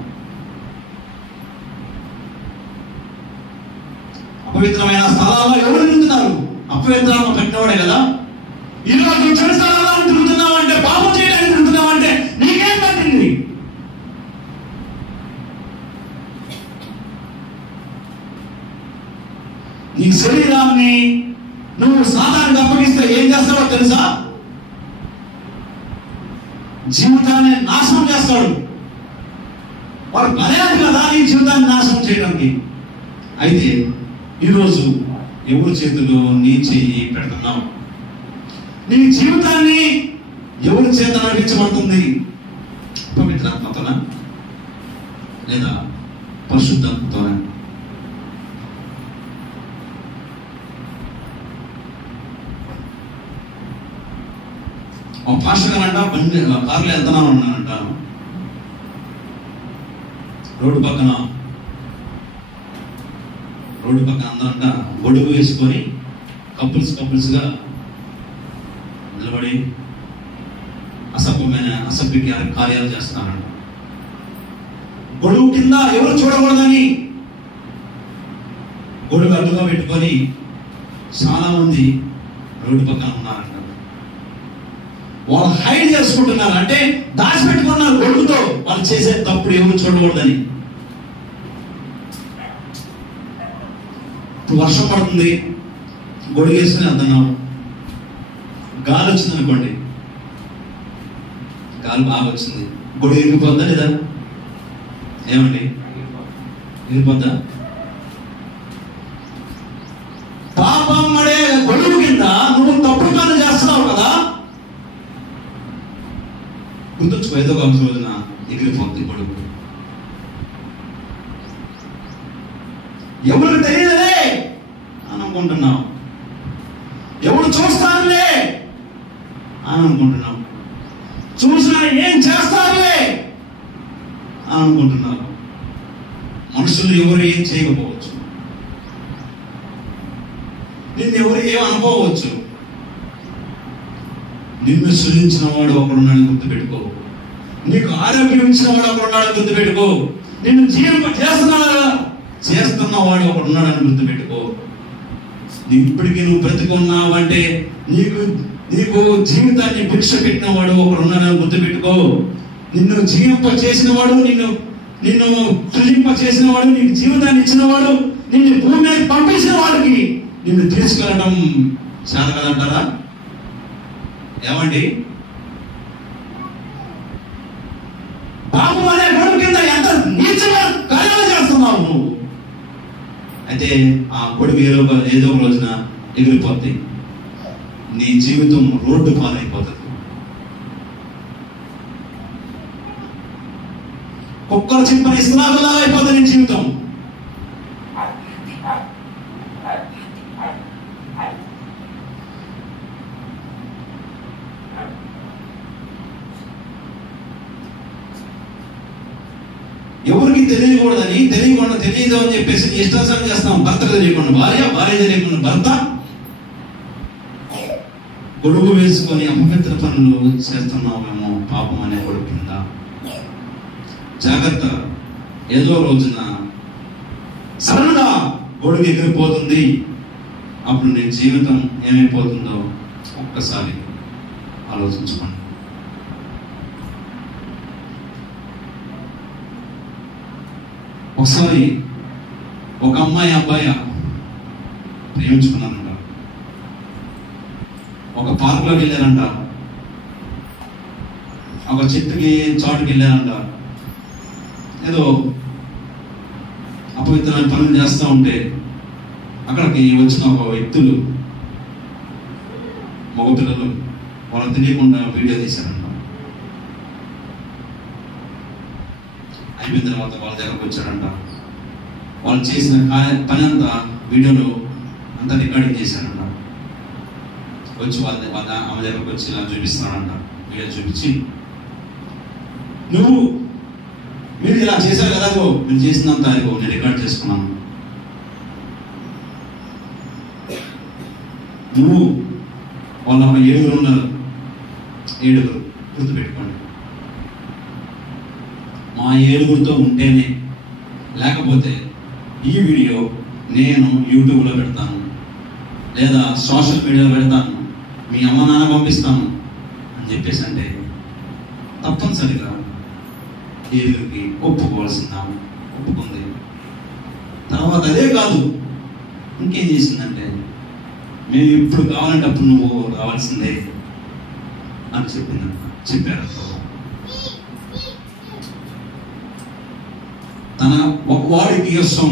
అపవిత్రమైన స్థలాల్లో ఎవరు తిరుగుతున్నారు? అపవిత్రాత్మ పెట్టినవాడే కదా. ఈరోజు చెడు స్థలాల్లో తిరుగుతున్నావు అంటే, పాపం చేయడానికి తిరుగుతున్నావు అంటే నీకేం పట్టింది? నీ శరీరాన్ని నువ్వు సాధారణంగా అప్పగిస్తే ఏం చేస్తావో తెలుసా? జీవితాన్ని నాశనం చేస్తాడు. వాడు పర్యాదు కదా నీ జీవితాన్ని నాశనం చేయడానికి. అయితే ఈరోజు ఎవరి చేతిలో నీ చెయ్యి పెడుతున్నావు? నీ జీవితాన్ని ఎవరి చేత నడిపించబడుతుంది? పవిత్రాత్మతోనా లేదా పరిశుద్ధాత్మతోనా? పాస్టర్ గారు అంట బండి కార్లో వెళ్తున్నాను అన్నానంట. రోడ్డు పక్కన అందరంట గొడుగు వేసుకొని కపుల్స్ గా నిలబడి అసభ్య కార్యాలు చేస్తున్నారంట. గొడుగు కింద ఎవరు చూడకూడదని గొడుగు అడ్డుగా పెట్టుకొని చాలా మంది రోడ్డు పక్కన ఉన్నారంట. వాళ్ళు హైడ్ చేసుకుంటున్నారు, అంటే దాచిపెట్టుకున్నారు గొడుగుతో వాళ్ళు చేసే తప్పుడు ఎవరు చూడకూడదని. ఇప్పుడు వర్షం పడుతుంది, గొడుగు వేసుకుని వెళ్తున్నాం. గాలి వచ్చింది అనుకోండి, గాలి బాగా వచ్చింది, గొడుగు ఎగిరిపోద్దా లేదా? ఏమండి, ఎగిరిపోద్దా? పాపం అనే గొడుగు కింద నువ్వు తప్పుడు పని చేస్తున్నావు కదా, గుర్తుంచుకో, ఏదో ఒక రోజున ఎగిరిపోద్ది గొడుగు. ఎవరికి తెలియదులే అని అనుకుంటున్నావు, ఎవరు చూస్తారులే అని అనుకుంటున్నావు, చూసినా ఏం చేస్తారులే అని అనుకుంటున్నావు. మనుషులు ఎవరు ఏం చేయకపోవచ్చు, నిన్ను ఎవరు ఏం అనుకోవచ్చు. నిన్ను సృజించిన వాడు ఒకడున్నాడు గుర్తుపెట్టుకో. నీకు ఆరోగ్యం ఇచ్చిన వాడు ఒకడున్నాడు గుర్తుపెట్టుకో. నిన్ను చేస్తున్న వాడు ఒకడున్నాడని గుర్తుపెట్టుకో. ఇప్పటికీ నువ్వు బ్రతుకున్నావంటే నీకు జీవితాన్ని భిక్ష పెట్టిన వాడు ఒకడున్నాడని గుర్తుపెట్టుకో. నిన్ను జీవింప చేసిన వాడు, నిన్ను సృజింప చేసిన వాడు, నీకు జీవితాన్ని ఇచ్చిన వాడు, నిన్ను భూమి మీద పంపించిన వాడికి నిన్ను తీసుకెళ్ళడం చాలా కదంటారా? ఏమండి? పాపం అనే గొడుగు కింద ఎంత నీచంగా కార్యాలు చేస్తున్నావు నువ్వు. అయితే ఆ గొడుగు ఏదో ఒక రోజున ఎగిరిపోతుంది, నీ జీవితం రోడ్డు పాలైపోతుంది. కుక్కలు చింపని ఇస్లాగులా అయిపోతుంది నీ జీవితం. ఎవరికి తెలియకూడదని, తెలియదు అని చెప్పేసి ఇష్టాసారం చేస్తాం. భర్తకు తెలియకుండా భార్య, భార్య తెలియకుండా భర్త గొడుగు వేసుకొని అపవిత్ర పనులు చేస్తున్నామేమో పాపం అనే గొడుగు కింద. జాగ్రత్త, ఏదో రోజున సడన్గా గొడుగు ఎగిరిపోతుంది. అప్పుడు నీ జీవితం ఏమైపోతుందో ఒక్కసారి ఆలోచించుకోండి. ఒకసారి ఒక అమ్మాయి అబ్బాయి ప్రేమించుకున్నారంట. ఒక పార్కులోకి వెళ్ళారంట, ఒక చెట్టుకి చాటుకి వెళ్ళారంట. ఏదో అపవిత్రమైన పనులు చేస్తూ ఉంటే అక్కడికి వచ్చిన ఒక వ్యక్తులు, మగ పిల్లలు, వాళ్ళకి తెలియకుండా వీడియో తీశారంట. అయిపోయిన తర్వాత వాళ్ళ దగ్గరకు వచ్చారంట. వాళ్ళు చేసిన పని అంతా వీడియోలో అంతా రికార్డింగ్ చేశారంట. వచ్చి ఆమె దగ్గరకు వచ్చి ఇలా చూపిస్తున్నాడంట. వీడియో చూపించి, మీరు ఇలా చేశారు కదా, మీరు చేసినంత నేను రికార్డ్ చేసుకున్నాను. నువ్వు వాళ్ళ 7 ఉన్నారు, 7 గుర్తుపెట్టుకోండి. మా 7 ఉంటేనే, లేకపోతే ఈ వీడియో నేను యూట్యూబ్లో పెడతాను, లేదా సోషల్ మీడియాలో పెడతాను, మీ అమ్మ నాన్న పంపిస్తాను అని చెప్పేసి అంటే తప్పనిసరిగా 7కి ఒప్పుకోవాల్సిందాము. ఒప్పుకుంది. తర్వాత అదే కాదు, ఇంకేం చేసిందంటే, మేము ఇప్పుడు కావాలంటే అప్పుడు నువ్వు రావాల్సిందే అని చెప్పారు. తన ఒకవాడి కోసం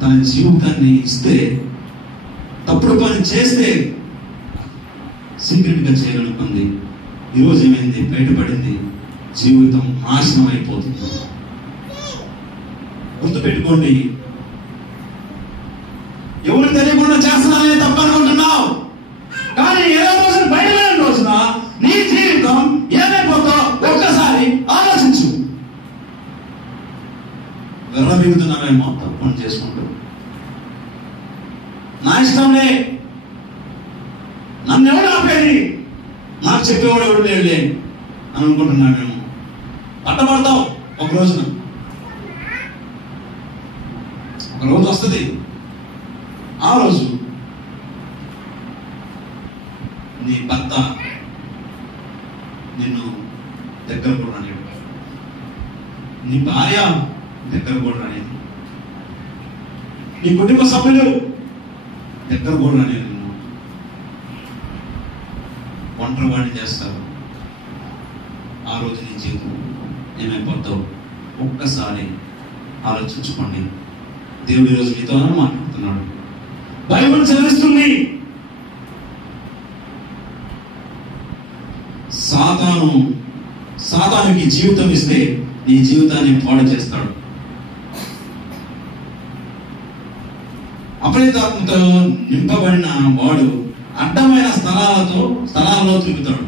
తన జీవితాన్ని ఇస్తే, తప్పుడు పని చేస్తే సీక్రెట్గా చేయాలనుకుంది. ఈరోజు ఏమైంది? బయటపడింది. జీవితం నాశనం అయిపోతుంది. గుర్తుపెట్టుకోండి, ఎవరు తెలియకుండా చేస్తున్నారనే తప్పనుకుంటున్నావు, కానీ ఏదో రోజున బయటపడిన రోజున నీ జీవితం ఏమైపోతుందో ఒక్కసారి ఆలోచించు. విర్రవీగుతున్నామేమో తప్పని చేసుకుంటూ, నా ఇష్టంలే, నన్ను ఎవడు ఆపేది, నాకు చెప్పేవాడు ఎవడు లేడులే అని అనుకుంటున్నామేమో. పట్టబడతావు ఒక రోజు వస్తుంది. ఆ రోజు నీ భర్త నిన్ను దగ్గర కూడా రానివ్వడు, నీ భార్య దగ్గర కూడా రానివ్వదు, నీ కుటుంబ సభ్యులు దగ్గర కూడా రానివ్వదు. ఒంటరి వాడిని చేస్తారు. ఆ రోజు నీ జీవితం ఏమైపోతావు ఒక్కసారి ఆలోచించుకోండి. దేవుడు ఈరోజు మీతో మాట్లాడుతున్నాడు. బైబిల్ చదివిస్తుంది. సాతానుకి జీవితం ఇస్తే నీ జీవితాన్ని పాడు చేస్తాడు. అపరితాత్మతో నింపబడిన వాడు అడ్డమైన స్థలాల్లో తిరుగుతాడు.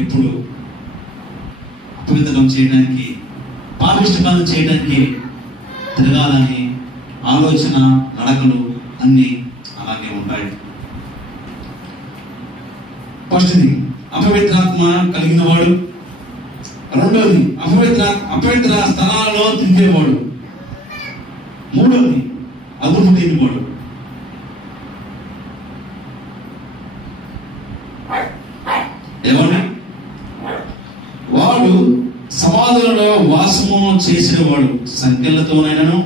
ఎప్పుడు అపవిత్రం చేయడానికి, పాపిష్టి పనులు చేయడానికి తిరగాలని ఆలోచన, నడకలు అన్నీ అలాగే ఉంటాయి. ఫస్ట్ది అపవిత్రాత్మ కలిగిన వాడు. రెండోది అపవిత్ర స్థలాలలో తిరిగేవాడు. మూడోది అదుపు లేనివాడు. ఏమన్నా వాడు సమాధులలో వాసము చేసినవాడు. సంఖ్యలతోనైనను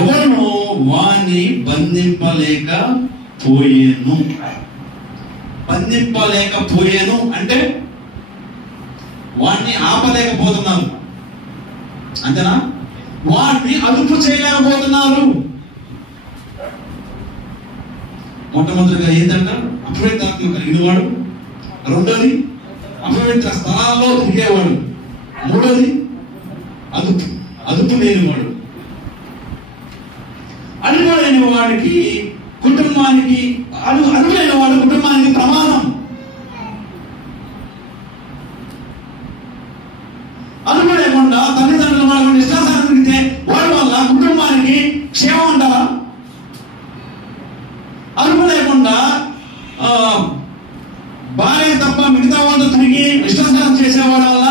ఎవరును వాణ్ణి బంధింపలేకపోయేను అంటే వాణ్ణి ఆపలేకపోతున్నారు, అంతేనా? వాడిని అదుపు చేయలేకపోతున్నారు. మొట్టమొదటిగా ఏంటంట? అపవిత్రాత్మ కలిగిన వాడు. రెండోది అపవిత్ర స్థలాల్లో తిరిగేవాడు. మూడోది అదుపు లేనివాడు. అదుపు లేని వాడికి కుటుంబానికి అదుపు లేని వాడు కుటుంబానికి ప్రమాదం. అదుపు లేకుండా తల్లిదండ్రుల వాళ్ళ ఇష్టాసారం తిరిగితే వాడి వల్ల కుటుంబానికి క్షేమం ఉండాలా? అదుపు లేకుండా భార్య తప్ప మిగతా వాళ్ళు తిరిగి ఇష్టాసారం చేసేవాడి వల్ల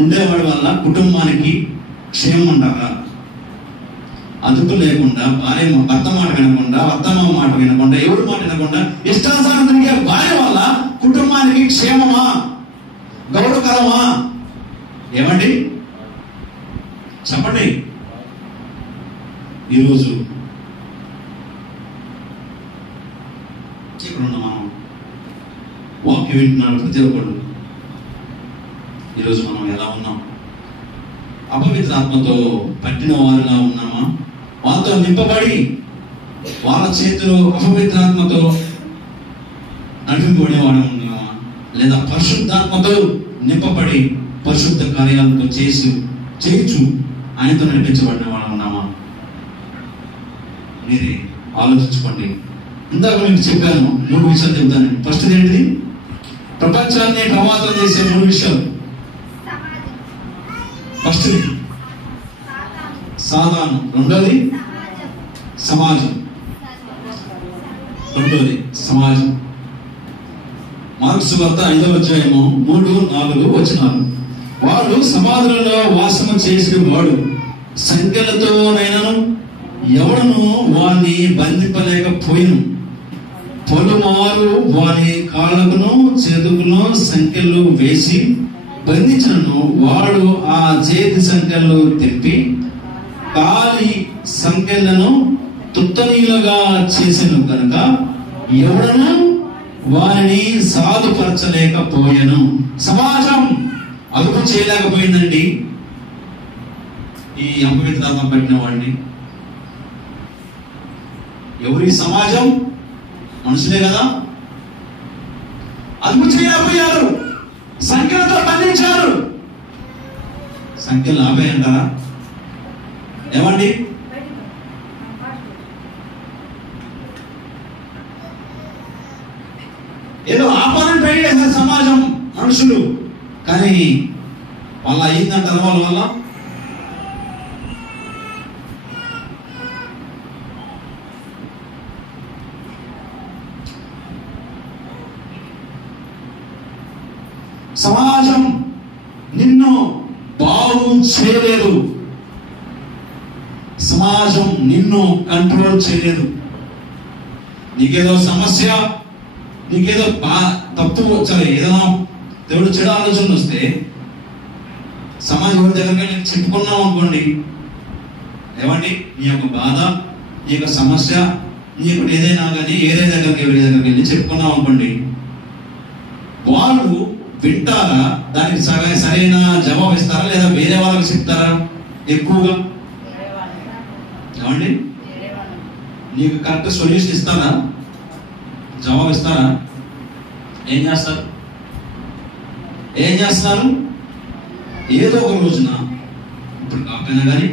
ఉండేవాడి వల్ల కుటుంబానికి క్షేమం ఉండాలా? అదుపు లేకుండా భర్త మాట వినకుండా, అత్తమ్మ మాట వినకుండా, ఎవరి మాట వినకుండా ఇష్టాసారం తిరిగే భార్య వల్ల కుటుంబానికి క్షేమమా, గౌరవకరమా? ఏమండి చెప్పండి. ఈరోజు ఇక్కడున్న మనం వాక్యం వింటున్నాడు ప్రతి ఒక్కరు. ఈరోజు మనం ఎలా ఉన్నాం? అపవిత్ర ఆత్మతో పట్టిన వారుగా ఉన్నామా? వాళ్ళతో నింపబడి వాళ్ళ చేతులు అపవిత్రాత్మతో నడిపింపబడేవాడు ఉన్నామా? లేదా పరిశుద్ధాత్మతో నింపబడి పరిశుద్ధ కార్యాలతో చేయొచ్చు ఆయనతో నడిపించబడిన వాడు ఉన్నామా? మీరే ఆలోచించుకోండి. ఇందాక మీకు చెప్పాను, 3 విషయాలు చెప్తాను. ఫస్ట్ ఏంటిది? ప్రపంచాన్ని ప్రభావితం చేసే 3 విషయాలు. ఫస్ట్ సాతాను, రెండోది సమాజం, మార్కు సువార్త 5వ అధ్యాయము 3-4 వచనాలు. వాడు సమాధులలో వాసము చేసిన వాడు, సంఖ్యలతోనైనను ఎవడను వాణ్ణి బంధింపలేకపోయిను. పలుమారు వాని కాళ్ళకును చేతుకును సంఖ్యలు వేసి బంధించను. వాడు ఆ చేతి సంఖ్యలు తెప్పి కాలి సంఖ్యలను తుత్తనీలుగా చేసెను కనుక ఎవడను వారిని సాధుపరచలేకపోయాను. సమాజం అదుపు చేయలేకపోయిందండి ఈ అపవిత్రాత్మ పట్టిన వాడిని. ఎవరి సమాజం? మనుషులే కదా. అదుపు చేయలేకపోయారు, సంఖ్యలతో బంధించారు. సంఖ్యలు ఆపేయంటారా? ఏమండి? ఏదో ఆపాలని ట్రై చేశారు సమాజం, మనుషులు. కానీ వాళ్ళ అయిందంటారు వాళ్ళ వల్ల. సమాజం నిన్ను బాగు చేయలేదు, సమాజం నిన్ను కంట్రోల్ చేయలేదు. నీకేదో సమస్య, నీకేదో తప్పు, సరే ఏదైనా దేవుడు చెడు ఆలోచనలు వస్తే సమాజం దగ్గరికి చెప్పుకున్నాం అనుకోండి. ఏమండి? నీ యొక్క బాధ, నీ యొక్క సమస్య, నీ యొక్క ఏదైనా కానీ ఏదైనా దగ్గరికి వెళ్ళి చెప్పుకున్నాం అనుకోండి. వాళ్ళు వింటారా? దానికి సరైన జవాబు ఇస్తారా? లేదా వేరే వాళ్ళకి చెప్తారా? ఎక్కువగా? ఏమండి, నీకు కరెక్ట్ సొల్యూషన్ ఇస్తారా? జవాబు ఇస్తారా? ఏం చేస్తారు? ఏదో ఒక రోజున, ఇప్పుడు కాకపోయినా కానీ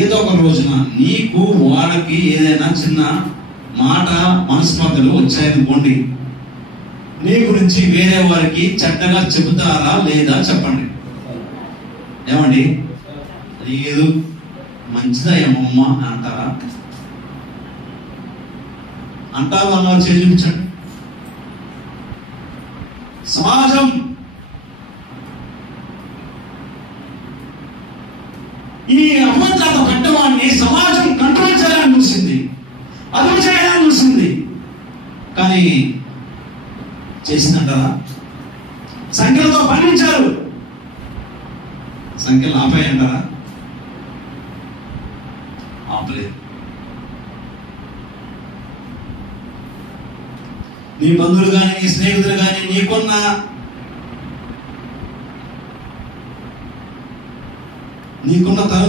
ఏదో ఒక రోజున నీకు వాళ్ళకి ఏదైనా చిన్న మాట మనస్పర్ధలు వచ్చాయనుకోండి, నీ గురించి వేరే వారికి చెడ్డగా చెబుతారా లేదా చెప్పండి. ఏమండి, లేదు మంచిదా ఏమమ్మా అంటారా? అంటారు అన్నారు, చేసి చూపించండి. సమాజం ఈ అభద్రత పట్టవాడిని సమాజం కంట్రోల్ చేయాలని చూసింది, అదుపు చేయాలని చూసింది. కానీ చేసిందంటారా? సంఖ్యలతో పండించారు, సంఖ్యలు ఆపాయంటారా? ఆపలేదు. నీ బంధువులు కానీ, నీ స్నేహితులు కానీ నీకున్న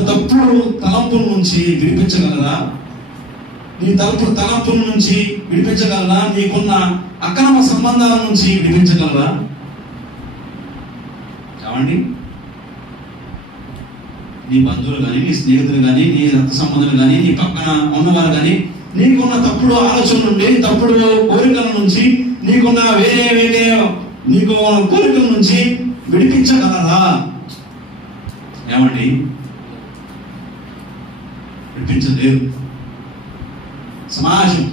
తప్పుడు తలంపుల నుంచి విడిపించగలరా? నీ తలంపుల నుంచి విడిపించగలరా? నీకున్న అక్రమ సంబంధాల నుంచి విడిపించగలరా? కావండి, నీ బంధువులు కానీ, నీ స్నేహితులు కానీ, నీ రక్త సంబంధులు కానీ, నీ పక్కన ఉన్నవారు కానీ నీకున్న తప్పుడు ఆలోచన నుండి, తప్పుడు కోరికల నుంచి, నీకున్న వేరే నీకు కోరికల నుంచి విడిపించగలరా? ఏమండి, విడిపించలేరు. సమాజం,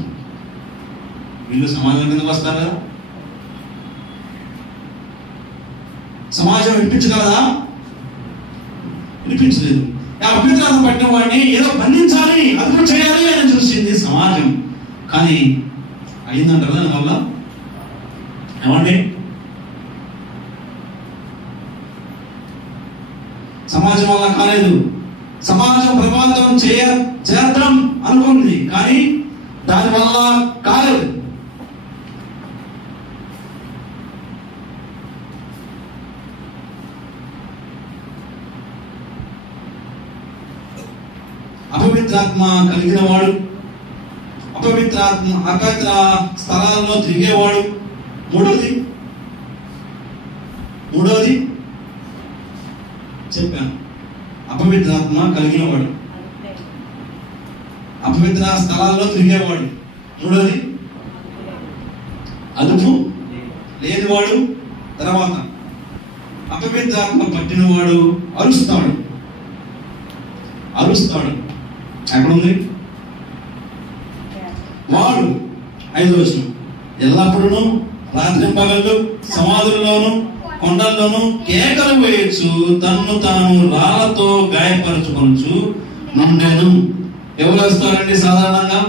వీళ్ళు సమాజం కిందకు వస్తారు కదా. సమాజం విడిపించగలదా? వినిపించలేదు. అభ్యంతరాలు పట్టిన వాడిని ఏదో బంధించాలి, అదుపు చేయాలి అని చూసింది సమాజం. కానీ అయిందంటారు దానివల్ల? ఏమండి, సమాజం వల్ల కాలేదు. సమాజం ప్రభావితం చేద్దాం అనుకుంది, కానీ దానివల్ల కాలేదు. అపవిత్రాత్మ కలిగిన వాడు, అపవిత్ర స్థలాల్లో తిరిగేవాడు. మూడవది చెప్పాను, అపవిత్రాత్మ కలిగిన వాడు, అపవిత్ర స్థలాల్లో తిరిగేవాడు. మూడవది అదుపు లేనివాడు. తర్వాత అపవిత్రాత్మ పట్టినవాడు అరుస్తాడు. ఎక్కడుంది వాడు? 5వ వచనం, ఎల్లప్పుడూ రాత్రింపగళ్ళు సమాధుల్లోను కొండల్లోనూ కేకలు వేయచ్చు, తన్ను తాను రాళ్లతో గాయపరచుకొనచ్చు నుండెను. ఎవరు వస్తారండి సాధారణంగా?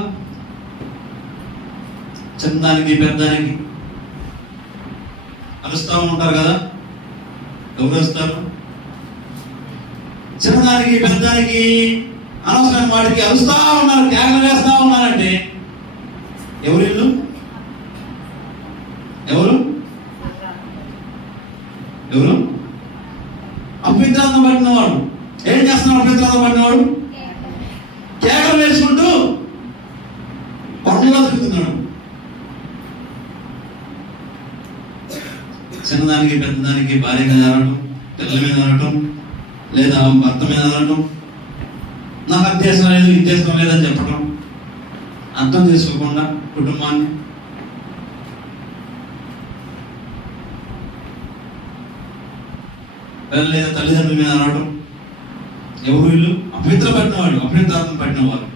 చిన్నదానికి పెద్దానికి అరుస్తా ఉంటారు కదా. ఎవరు వస్తారు? చిన్నదానికి పెద్దానికి అనవసరమైన వాడికి అరుస్తా ఉన్నారు, కేకలు వేస్తా ఉన్నారంటే ఎవరు? అపవిత్రాత్మ పట్టినవాడు. ఏం చేస్తున్నాడు? అపవిత్రాత్మ పట్టినవాడు కేకలు వేసుకుంటూ కొండలో తిరుగుతున్నాడు. చిన్నదానికి పెద్దదానికి భార్య మీద అనటం, పిల్లల మీద అనటం, లేదా భర్త మీద అనటం, నాకు అత్యాసం లేదు, ఇత్యాసం లేదని చెప్పటం, అర్థం చేసుకోకుండా కుటుంబాన్ని. లేదా తల్లిదండ్రుల మీద అనడం. ఎవరు వీళ్ళు? అపవిత్రాత్మ పట్టిన వారు.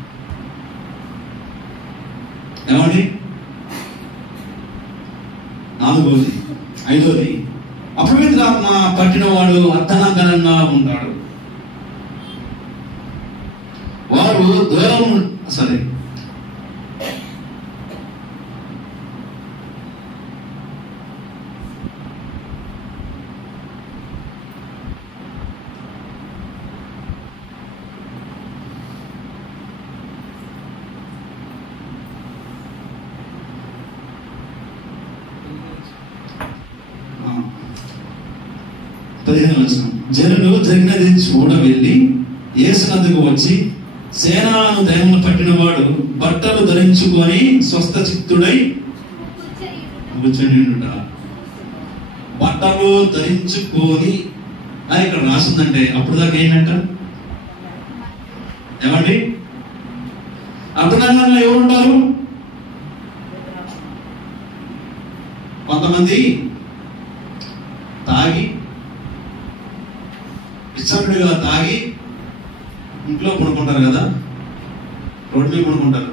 ఏమండి? 4వది 5వది, అపవిత్రాత్మ పట్టినవాడు అర్థనగరంగా ఉంటాడు. వారు దూరం సరే జనులు జరిగినది చూడ వెళ్ళి యేసునందుకు వచ్చి సేనాను దయ్యములు పట్టినవాడు బట్టలు ధరించుకొని స్వస్థ చిత్తుడై కూర్చొని ఉండుట. బట్టలు ధరించుకొని అని ఇక్కడ రాసిందంటే అప్పుడు దాకా ఏంటంట? ఏమండి, అర్థంగా ఎవరుంటారు? కొంతమంది తాగి విచ్చలుడిగా తాగి ఇంట్లో పడుకుంటారు కదా, రోడ్డు మీద పడుకుంటారు.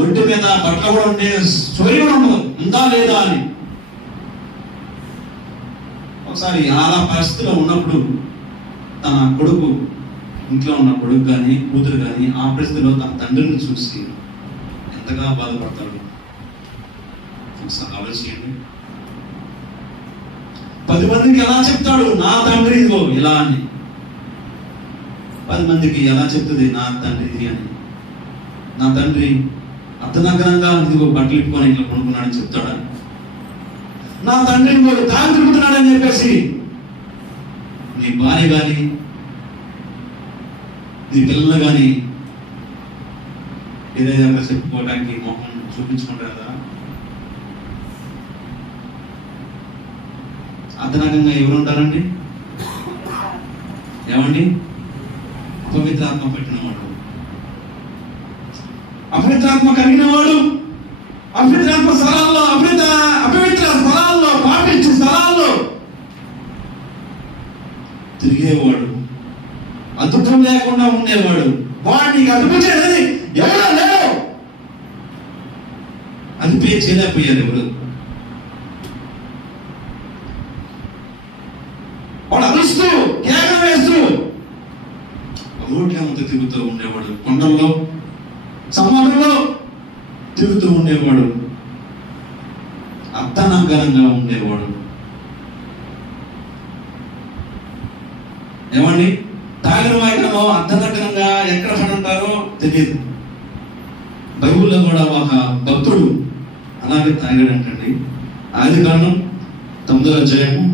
ఒంటి మీద బట్టలు కూడా ఉండే సోయి కూడా ఉండదు, ఉందా లేదా అని. ఒకసారి అలా పరిస్థితిలో ఉన్నప్పుడు తన కొడుకు, ఇంట్లో ఉన్న కొడుకు కానీ కూతురు కానీ ఆ పరిస్థితిలో తన తండ్రిని చూసి ఎంతగా బాధపడతాడు ఒకసారి ఆలోచించండి. 10 మందికి ఎలా చెప్తాడు నా తండ్రి ఇదిగో ఇలా అని? 10 మందికి ఎలా చెప్తుంది నా తండ్రి ఇది అని? నా తండ్రి అర్ధనగరంగా ఇదిగో బట్టలు ఇప్పుకొని ఇట్లా కొనుక్కున్నాడని చెప్తాడా? నా తండ్రి ఇంకోటి తాగి తిరుగుతున్నాడని చెప్పేసి నీ భార్య కానీ నీ పిల్లలు కానీ ఏదైనా చెప్పుకోవడానికి మొహం చూపించుకుంటారు కదా. అర్ధనగంగా ఎవరు ఉంటారండి? ఏమండి? అపవిత్రాత్మ పెట్టినవాడు, అపవిత్రాత్మ కలిగిన వాడు, అపవిత్రాత్మ స్థలాల్లో అపవిత్ర స్థలాల్లో పాటించే స్థలాల్లో తిరిగేవాడు, అదుపు లేకుండా ఉండేవాడు. వాడిని అదుపు చేయలేదు ఎవరో లేరు, అదుపే చేయలేకపోయారు ఎవరు. వాడు అరుస్తూ కేకలు వేస్తూ రోడ్లంతా తిరుగుతూ ఉండేవాడు, కొండల్లో సమాధుల్లో తిరుగుతూ ఉండేవాడు, అర్ధనగరంగా ఉండేవాడు. ఏమండి, తాగిన వాయినలో అర్ధనగరంగా ఎక్కడ పడి ఉంటారో తెలియదు. బైబుల్లో కూడా ఒక భక్తుడు అలాగే తాగాడంటండి. ఆదికాండం 9వ అధ్యాయము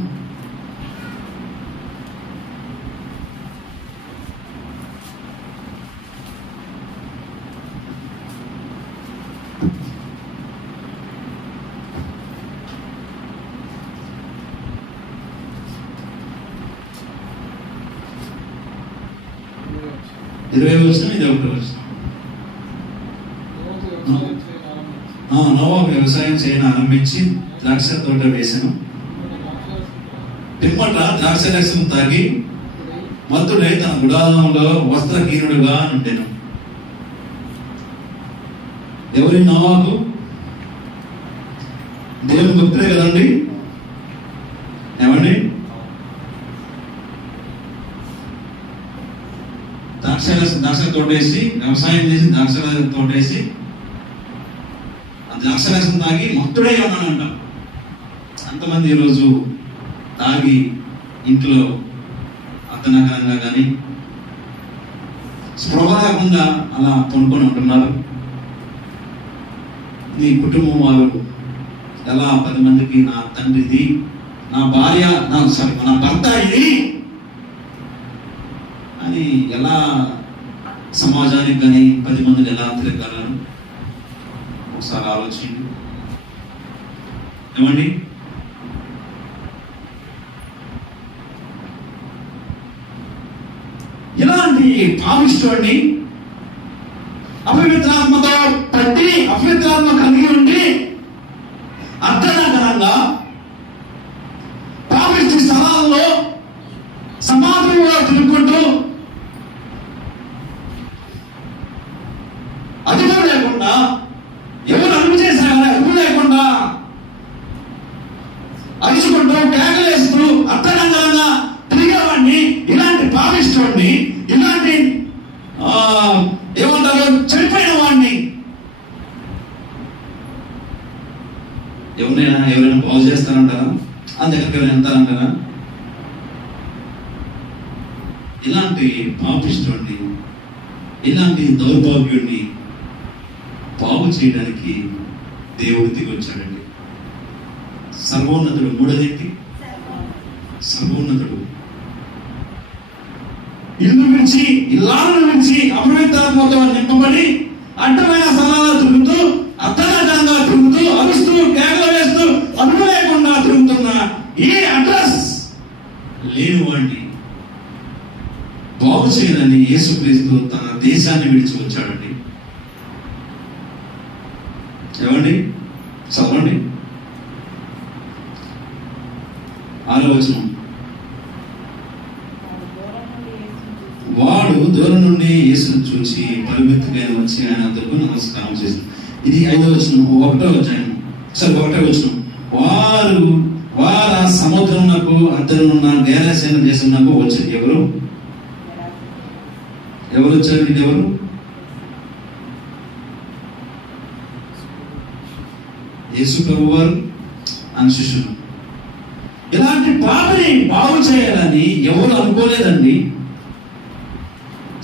20వ వచనం, 21వ వచనం. నోవా వ్యవసాయం చేయను ఆరంభించి ద్రాక్ష తోట వేసెను. పిమ్మట ద్రాక్ష రసం తాగి మత్తుడై తన గుడారంలో వస్త్రహీనుడుగా ఉండెను. ఎవరి నోవాకు? దేవుని భక్తుడే కదండి. ఏమండి, ద్రాక్ష తోటేసి వ్యవసాయం చేసి ద్రాక్ష తోటేసి ఆ ద్రాక్షరసం తాగి మత్తుడై ఉన్నాడంట. అంతమంది ఈరోజు తాగి ఇంట్లో అర్ధనగరంగా కానీ స్పృహ లేకుండా అలా కొనుక్కొని ఉంటున్నారు. నీ కుటుంబం వారు ఎలా 10 మందికి నా తండ్రిది, నా భార్య, నా భర్త ఇది అని ఎలా సమాజానికి కానీ 10 మందిని ఎలా తిరగలరు? ఒకసారి ఆలోచించండి. ఏమండి, ఇలాంటి పాపిష్టుడిని అపవిత్రాత్మతో పట్టి అపవిత్రాత్మ కలిగి ఉండి అర్ధనగరంగా పాపిష్టి స్థలాల్లో సమాధులుగా తిరుగుకుంటూ అదుపు లేకుండా ఎవరు అదుపు చేశారు అదుపు లేకుండా అరుచుకుంటూ కేకలేస్తూ అర్ధనగరంగా తిరిగేవాడిని, ఇలాంటి పాపిష్టుడిని, ఇలాంటి ఏమంటారు చనిపోయిన వాడిని ఎవరైనా బాగు చేస్తారంటారా? ఆ దగ్గరికి ఎవరైనా వెళ్తారంటారా? ఇలాంటి పాపిష్టుడిని, ఇలాంటి దౌర్భాగ్యుడిని బాగు చేయడానికి దేవుడు దిగొచ్చాడండి. సర్వోన్నతుడు. మూడోదేంటి? సర్వోన్నతుడు. ఇల్లు విడిచి ఇల్లాలను విడిచి అపవిత్రాత్మతో నింపబడి అడ్డమైన స్థలాల్లో తిరుగుతూ అర్ధనగరంగా తిరుగుతూ అరుస్తూ కేకలు వేస్తూ అడుగు లేకుండా తిరుగుతున్న ఈ అడ్రస్ లేనివాడిని బాగు చేయాలని యేసుక్రీస్తు తన దేశాన్ని విడిచి వచ్చాడండి. ఏమండి చదవండి 6వ వచనం. వాడు దూరం నుండి యేసును చూసి పరిగెత్తుగా వచ్చి ఆయన వద్దకు నమస్కారం చేశాడు. ఇది 5వ వచనం. 1వ అధ్యాయం 1వ వచనం. వారు ఆ సముద్రమునకు అద్దరునున్న గేరసేన దేశమునకు వచ్చారు. ఎవరు వచ్చారు? ఇది ఎవరు? యేసు ప్రభు వారు ఆయన శిష్యులు. ఇలాంటి పాపని బాగు చేయాలని ఎవరు అనుకోలేదండి.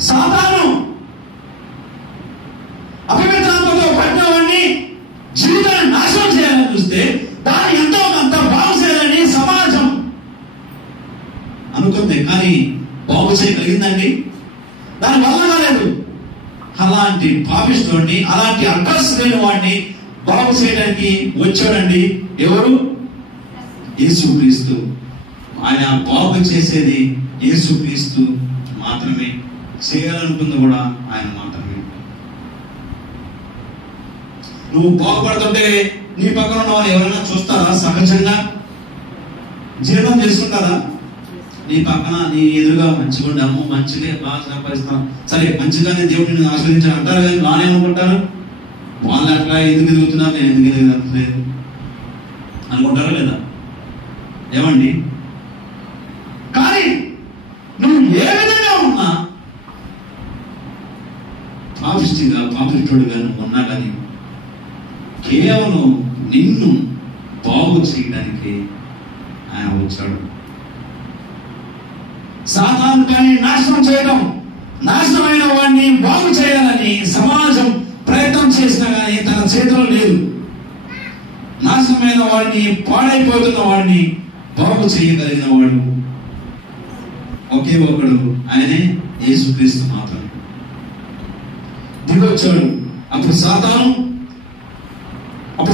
సాతాను అపవిత్రాత్మతో పట్టినవాడిని జీవితాన్ని నాశనం చేయాలని చూస్తే దాన్ని ఎంతో కొంత బాగు చేయాలని సమాజం అనుకుంది. కానీ బాగు చేయగలిగిందండి? దాని వల్ల కాలేదు. అలాంటి పాపిస్తోండి, అలాంటి అడ్రస్ లేని వాడిని బాగు చేయడానికి వచ్చాడండి. ఎవరు? యేసుక్రీస్తు. ఆయన బాగు చేసేది యేసుక్రీస్తు మాత్రమే. చేయాలనుకుంది కూడా ఆయన మాత్రమే. నువ్వు బాగుపడుతుంటే నీ పక్కన ఉన్న వాళ్ళు ఎవరైనా చూస్తారా? సహజంగా జీర్ణం చేసుకుంటారా? నీ పక్కన నీ ఎదురుగా మంచిగా ఉండము, మంచిగా బాగా సంపాదిస్తాం, సరే మంచిగానే దేవుడిని ఆశ్రయించాలి అంటారు కానీ బాగానే అనుకుంటారు. వాళ్ళు అట్లా ఎందుకు ఎదుగుతున్నారు, నేను ఎందుకు ఎదగలేదు అనుకుంటారా లేదా? ఏమండి? కానీ నువ్వు ఏ విధంగా ఉన్నా పాపిష్టుడుగా నువ్వు ఉన్నా కానీ కేవలం నిన్ను బాగు చేయడానికి ఆయన వచ్చాడు. సాతాను కానీ నాశనం చేయడం, నాశనమైన వాడిని బాగు చేయాలని సమాజం ప్రయత్నం చేసినా కానీ తన చేతిలో లేదు. నాశనమైన వాడిని, పాడైపోతున్న వాడిని బాగు చేయగలిగిన వాడు ఒకే ఒకడు, ఆయనే యేసుక్రీస్తు మాత్రమే. దిగొచ్చాడు. అప్పుడు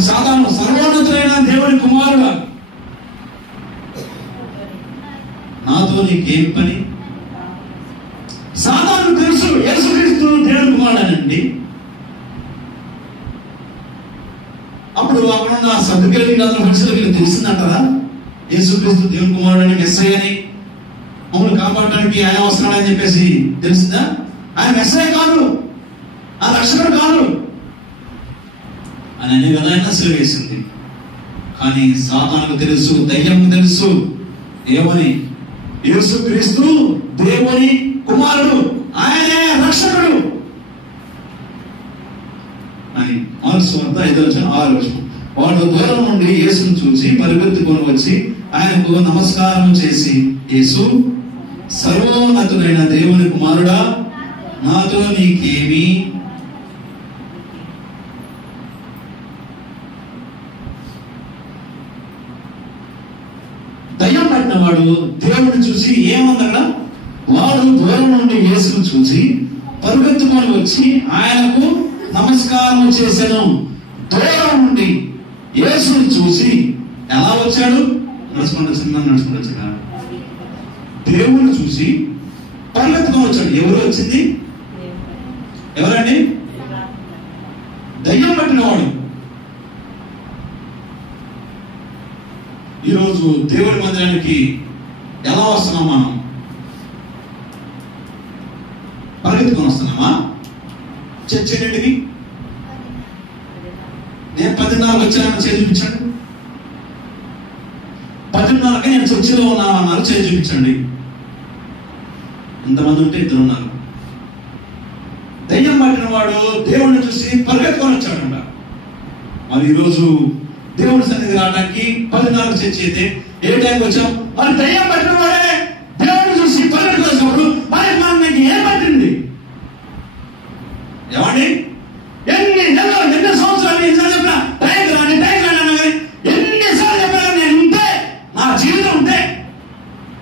సాతాను సర్వోన్నతుడైన దేవుడి కుమారుడు, నాతో నీకేం పని? సాతాను తెలుసు యేసుక్రీస్తు దేవుడి కుమారుడనండి. అప్పుడు అక్కడున్న సర్దుకెళ్ళి మనుషులకి తెలిసిందంటారా యేసుక్రీస్తు దేవుడి కుమారుడని, మెస్సయ్య అని, మమ్మల్ని కాపాడడానికి ఆయన వస్తున్నాడని చెప్పేసి తెలిసిందా? ఆయన మెస్సయ్య కాదు, ఆ రక్షకుడు కాదు అని అనే విధంగా సిలువేసింది. కానీ సాతానుకు తెలుసు, దయ్యంకు తెలుసు ఏమని, యేసుక్రీస్తు దేవుని కుమారుడు, ఆయనే రక్షకుడు అని. మార్కు సువార్త 5:6. వాడు దూరం నుండి యేసును చూసి పరిగెత్తుకొని వచ్చి ఆయనకు నమస్కారం చేసి, యేసు సర్వోన్నతుడైన దేవుని కుమారుడా, నాతో నీకేమి? దయ్యం పట్టిన వాడు దేవుడిని చూసి ఏమన్నాడా? వాడు దూరం నుండి యేసును చూసి పరిగెత్తుకొని వచ్చి ఆయనకు నమస్కారం చేశాను. దూరం నుండి యేసుని చూసి ఎలా వచ్చాడు? నడుచుకుంటూ వచ్చాడు. దేవుని చూసి పరిగెత్తుకొని వచ్చాడు. ఎవరు వచ్చింది? ఎవరండి? దయ్యం పట్టినవాడు. ఈరోజు దేవుడి మందిరానికి ఎలా వస్తున్నాం? మనం పరిగెత్తుకొని వస్తున్నామా? చర్చకి నేను 10:30 వచ్చానని చేసి చూపించండి. 10:30కి నేను చర్చిలో ఉన్నామన్నారు, చేసి చూపించండి. ఎంతమంది ఉంటే 2 ఉన్నారు. దయ్యం పట్టిన వాడు దేవుడిని చూసి పరిగెత్తుకొని వచ్చాడంట. మరి ఈరోజు దేవుడి సన్నిధి రావడానికి 10:30 చర్చ అయితే ఏ టైంకి వచ్చాం? మరి దయ్యం పట్టిన వాడే దేవుడిని చూసి పరిగెత్తుకొని వచ్చినప్పుడు మరి మనకి ఏం పట్టింది? ఏమండి? ఎన్ని నెలలు, ఎన్ని సంవత్సరాలు ఎన్నిసార్లు చెప్పినా టైంకి రాని అన్నది, ఎన్నిసార్లు చెప్పినా నేను ఉంటే, నా జీవితం ఉంటే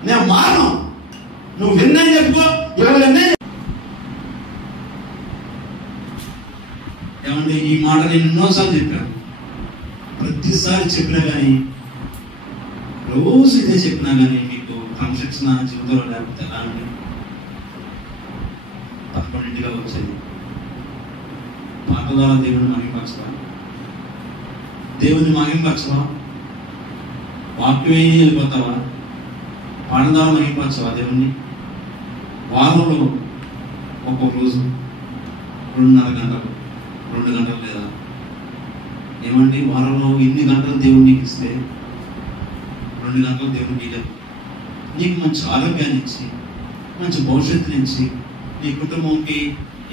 నేను మారను. నువ్వు విన్నా చెప్పుకో, ఎవరు ఏమంటే ఈ మాట నేను ఎన్నోసార్లు చెప్పాను. ప్రతిసారి చెప్పినా కానీ, రోజు ఇదే చెప్పినా కానీ మీకు క్రమశిక్షణ జీవితంలో లేకపోతే ఎలా అండి? 11ంటిగా వచ్చేది పాట ద్వారా దేవుడిని మహిమపరచవా? దేవుని మహిమపరచవా? వాక్యం ఏం వెళ్ళిపోతావా? పాట ద్వారా మహిమపరచవా దేవుణ్ణి? వారంలో ఒక్కొక్క రోజు 2.5 గంటలు 2 గంటలు లేదా ఏమండి? వారంలో ఇన్ని గంటలు దేవుడికి ఇస్తే 2 గంటలు దేవుడికి ఇవ్వలేదు. నీకు మంచి ఆరోగ్యాన్ని ఇచ్చి, మంచి భవిష్యత్తుని ఇచ్చి, నీ కుటుంబంకి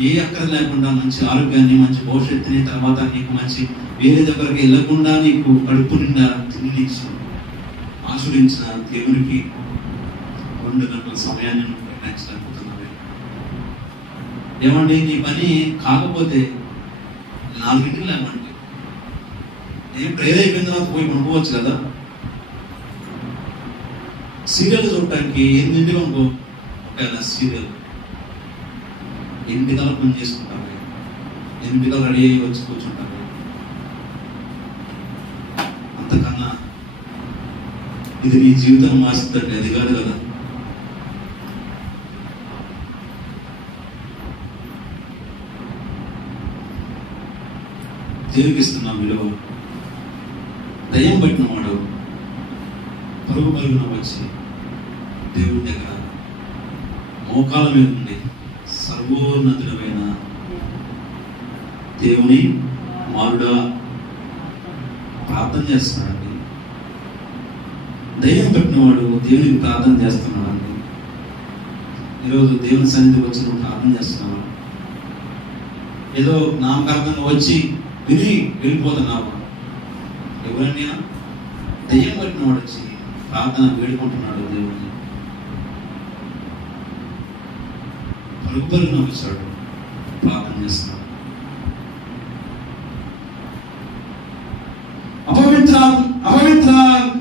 ఏ అక్కర లేకుండా మంచి ఆరోగ్యాన్ని, మంచి భవిష్యత్తుని, తర్వాత నీకు మంచి వేరే దగ్గరికి వెళ్ళకుండా నీకు కడుపు నిండా తిండినిచ్చి ఆశ్రయించిన దేవునికి 2 గంటల సమయాన్ని నువ్వు కేటాయించలేకపోతున్నావు. ఏమండి? నీ పని కాకపోతే 4ంటికి లేమండి. నేను ప్రేర్ అయిపోయిన తర్వాత పోయి కొనుక్కోవచ్చు కదా. సీరియల్ చూడటానికి 8ంటికి అనుకో, ఒక సీరియల్ 8 గంటల పని చేసుకుంటారు, 8 గంటలు రెడీ అయ్యి వచ్చి కూర్చుంటారు. అంతకన్నా ఇది నీ జీవితం మారుస్తుందంటే అది కాదు కదా. దేవునికి ఇస్తున్నాం విలువ. దయ్యం పట్టిన వాడు పరుగున వచ్చి దేవుడి దగ్గర మోకాల మీద ఉండి సర్వోన్నతుడమైన దేవుని మారుడా ప్రార్థన చేస్తున్నాడండి. దయ్యం పట్టినవాడు దేవునికి ప్రార్థన చేస్తున్నాడండి. ఈరోజు దేవుని సన్నిధికి వచ్చి నువ్వు ప్రార్థన చేస్తున్నావు. ఏదో నామకార్థంగా వచ్చి విని వెళ్ళిపోతున్నావు. ఎవరండి? దయ్యం పట్టినవాడు వచ్చి ప్రార్థన వేడుకుంటున్నాడు దేవుడిని. పరుగున వచ్చాడు, ప్రార్థన చేస్తున్నాడు.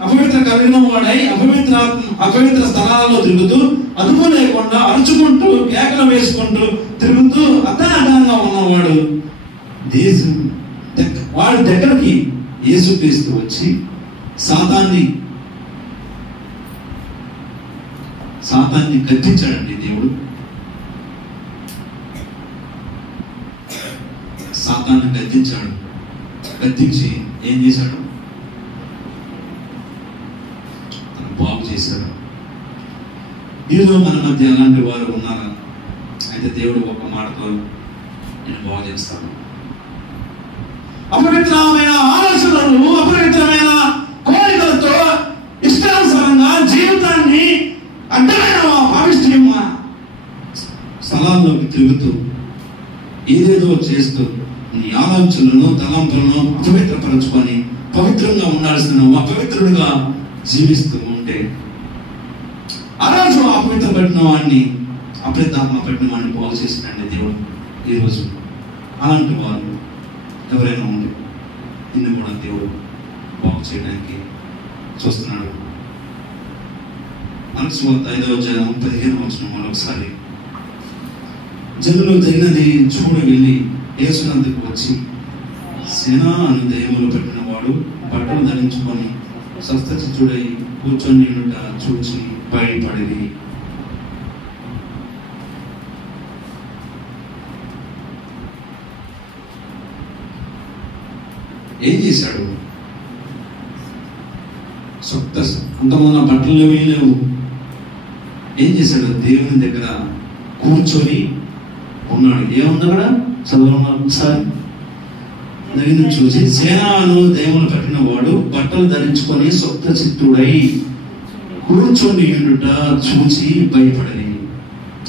అపవిత్ర కలిగిన వాడై అపవిత్ర స్థలాల్లో తిరుగుతూ, అదుపు లేకుండా అరుచుకుంటూ, కేకలు వేసుకుంటూ తిరుగుతూ అర్థానంగా ఉన్నవాడు వాడి దగ్గరికి యేసుక్రీస్తు వచ్చి సాతాన్ని గద్దించాడండి దేవుడు. సాతాన్ని గద్దించి ఏం చేశాడు? తను బాగు చేశాడు. ఈరోజు మన మధ్య అలాంటి వారు ఉన్నారా? అయితే దేవుడు ఒక మాటతో నేను బాగు చేస్తాను. అపవిత్రమైన ఆలోచనలు, అపవిత్రమైన కోరికలతో ఇష్టానుసారంగా జీవితాన్ని అడ్డమైన పాపిష్టిమ స్థలాల్లోకి తిరుగుతూ ఏదేదో చేస్తూ నీ ఆలోచనలను, తలంపులను అపవిత్రపరచుకొని పవిత్రంగా ఉండాల్సిన అపవిత్రుడిగా జీవిస్తూ ఉంటే ఆ రోజు అపవిత్రపడిన వాడిని, అపవిత్రాత్మ పడిన వాడిని బాగు చేసినండి దేవుడు. ఈరోజు అలాంటి వారు ఎవరైనా ఉంటే నిన్ను కూడా దేవుడు బాగు చేయడానికి చూస్తున్నాడు. మార్కు సువార్త 5వ అధ్యాయం 15వ వచనం మరొకసారి. జనులు తగినది చూడ వెళ్ళి యేసునందుకు వచ్చి, సేనా అను దయ్యములు పట్టిన వాడు బట్టలు ధరించుకొని స్వస్థచిత్తుడై కూర్చొని చూచి బయటపడేది. ఏం చేశాడు? అంతమంది బట్టలు లేవు. ఏం చేశాడు? దేవుని దగ్గర కూర్చొని ఉన్నాడు. ఏముంది అక్కడ? చదవడం ఒకసారి. దగ్గర చూసి, సేనాను దయ్యములు పట్టిన వాడు బట్టలు ధరించుకొని స్వస్థ చిత్తుడై కూర్చొని ఉండుట చూచి భయపడని.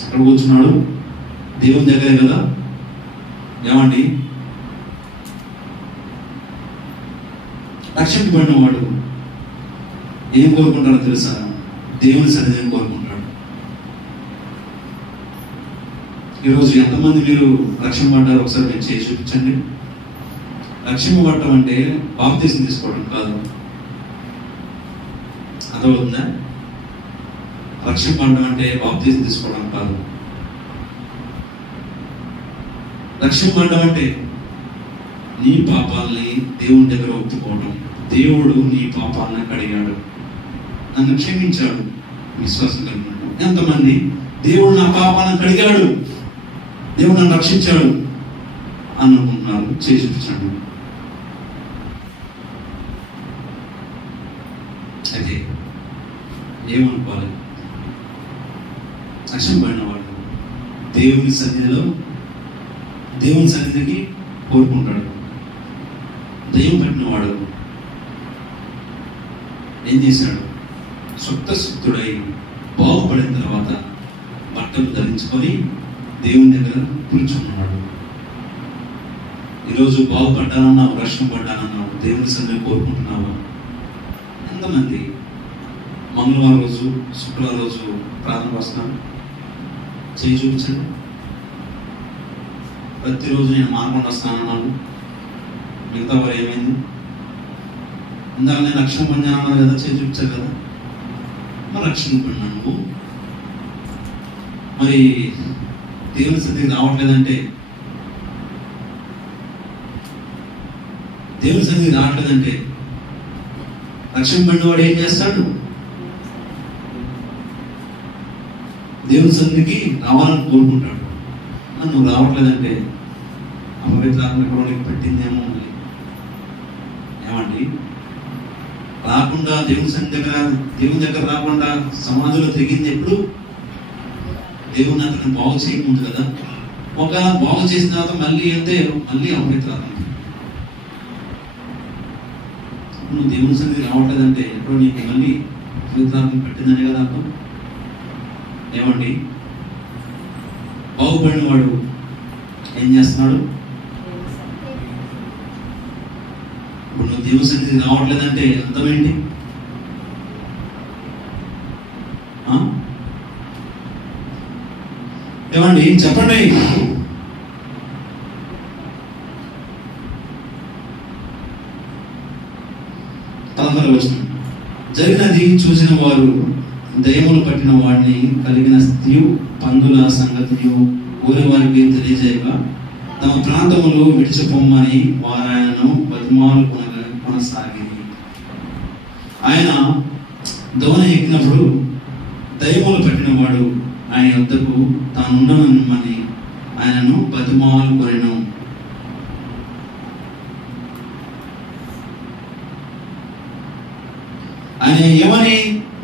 అక్కడ కూర్చున్నాడు, దేవుని దగ్గరే కదా. ఏమండి? రక్షింపబడిన వాడు ఏం కోరుకుంటాడో తెలుసా? దేవుని సన్నిధిని కోరుకుంటాడు. ఈరోజు ఎంతమంది మీరు రక్షింపబడ్డారు? ఒకసారి మీరు చేసి చూపించండి. రక్షింపబడటం అంటే బాప్తిసం తీసుకోవడం కాదు. అర్థమవుతుందా? రక్షింపబడటం అంటే బాప్తిసం తీసుకోవడం కాదు. రక్షింపబడటం అంటే నీ పాపాలని దేవుని దగ్గర ఒప్పుకోవడం. దేవుడు నీ పాపాలను కడిగాడు, నన్ను క్షమించాడు. విశ్వాసం కలిగినాడు. ఎంతమంది దేవుడు నా పాపాలను కడిగాడు, దేవుడు నన్ను రక్షించాడు అనుకున్నారు? చేసి చూపించాడు. అయితే ఏమనుకోవాలి? రక్షింపబడిన వాడు దేవుని సన్నిధికి కోరుకుంటాడు. దయ్యం పట్టిన వాడు ఏం చేశాడు? సుప్తశుద్ధుడై బాగుపడిన తర్వాత బట్టలు ధరించుకొని దేవుని దగ్గర కూర్చున్నాడు. ఈరోజు బాగుపడ్డానన్నావు, రక్షింపబడ్డానన్నావు, దేవుని సన్నిధిని కోరుకుంటున్నావా? ఎంతమంది మంగళవారం రోజు, శుక్రవారం రోజు ప్రార్థన వస్తున్నాడు? చేయి చూపించండి. ప్రతిరోజు నేను మానకుండా వస్తానన్నాను, మిగతా వారు ఏమైంది? ఇందాక నేను రక్షణ పొందాను కదా, చేయి చూపించారు కదా. మరి రక్షణ పొందాను నువ్వు, మరి దేవుని సన్నిధికి రావట్లేదంటే రక్షణ పొందినవాడు ఏం చేస్తాడు? దేవుని సన్నిధికి రావాలని కోరుకుంటాడు. నువ్వు రావట్లేదంటే అపవిత్రాత్మ కూడా నీకు పెట్టిందేమో. ఏమండి, రాకుండా దేవుని దగ్గర రాకుండా సమాధిలో తెగింది ఎప్పుడు? దేవుని అతను బాగు చేయకముందు కదా. ఒకవేళ బాగు చేసిన తర్వాత మళ్ళీ వెళ్తే మళ్ళీ అపవిత్రాత్మ. నువ్వు దేవుని సన్నిధికి రావట్లేదంటే ఎప్పుడో నీకు మళ్ళీ అపవిత్రాత్మ పెట్టిందనే కదా అర్థం. ఏమండి, బాగుపడిన వాడు ఏం చేస్తున్నాడు? ఇప్పుడు నువ్వు దేవుని సన్నిధికి రావట్లేదంటే అర్థం ఏంటి? ఏమండి చెప్పండి. జరిగినది చూసిన వారు దయ్యములు పట్టిన వాడిని కలిగిన స్థితియు పందుల సంగతియు ఊరి వారికి తెలియజేయగా తమ ప్రాంతములు విడిచిపోమ్మని వారు ఆయనను బతిమాలు కొనసాగింది. ఆయన దోణ ఎక్కినప్పుడు దయ్యములు పట్టిన వాడు ఆయన వద్దకు తానుండమని ఆయనను బతిమాలు కొనెను. ఆయన ఏమని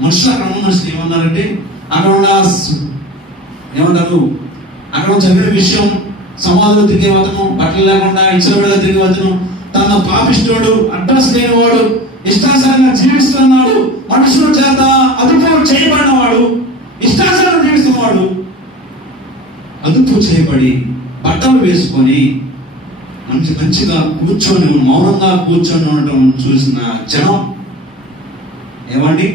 మనుషులు ఏమన్నారంటే, అక్కడ ఏమంటారు, అక్కడ జరిగిన విషయం, సమాధులు తిరిగే వతను, బట్టలు లేకుండా ఇచ్చిన వేళ తిరిగే వతను, తన పాపిష్టుడు, అడ్రస్ లేనివాడు, ఇష్టానుసారంగా జీవిస్తున్నాడు, మనుషుల చేత అదుపు చేయబడినవాడు, ఇష్టానుసారంగా జీవిస్తున్నవాడు, అదుపు చేయబడి బట్టలు వేసుకొని మంచిగా కూర్చొని మౌనంగా కూర్చొని ఉండటం చూసిన జనం. ఏమండి,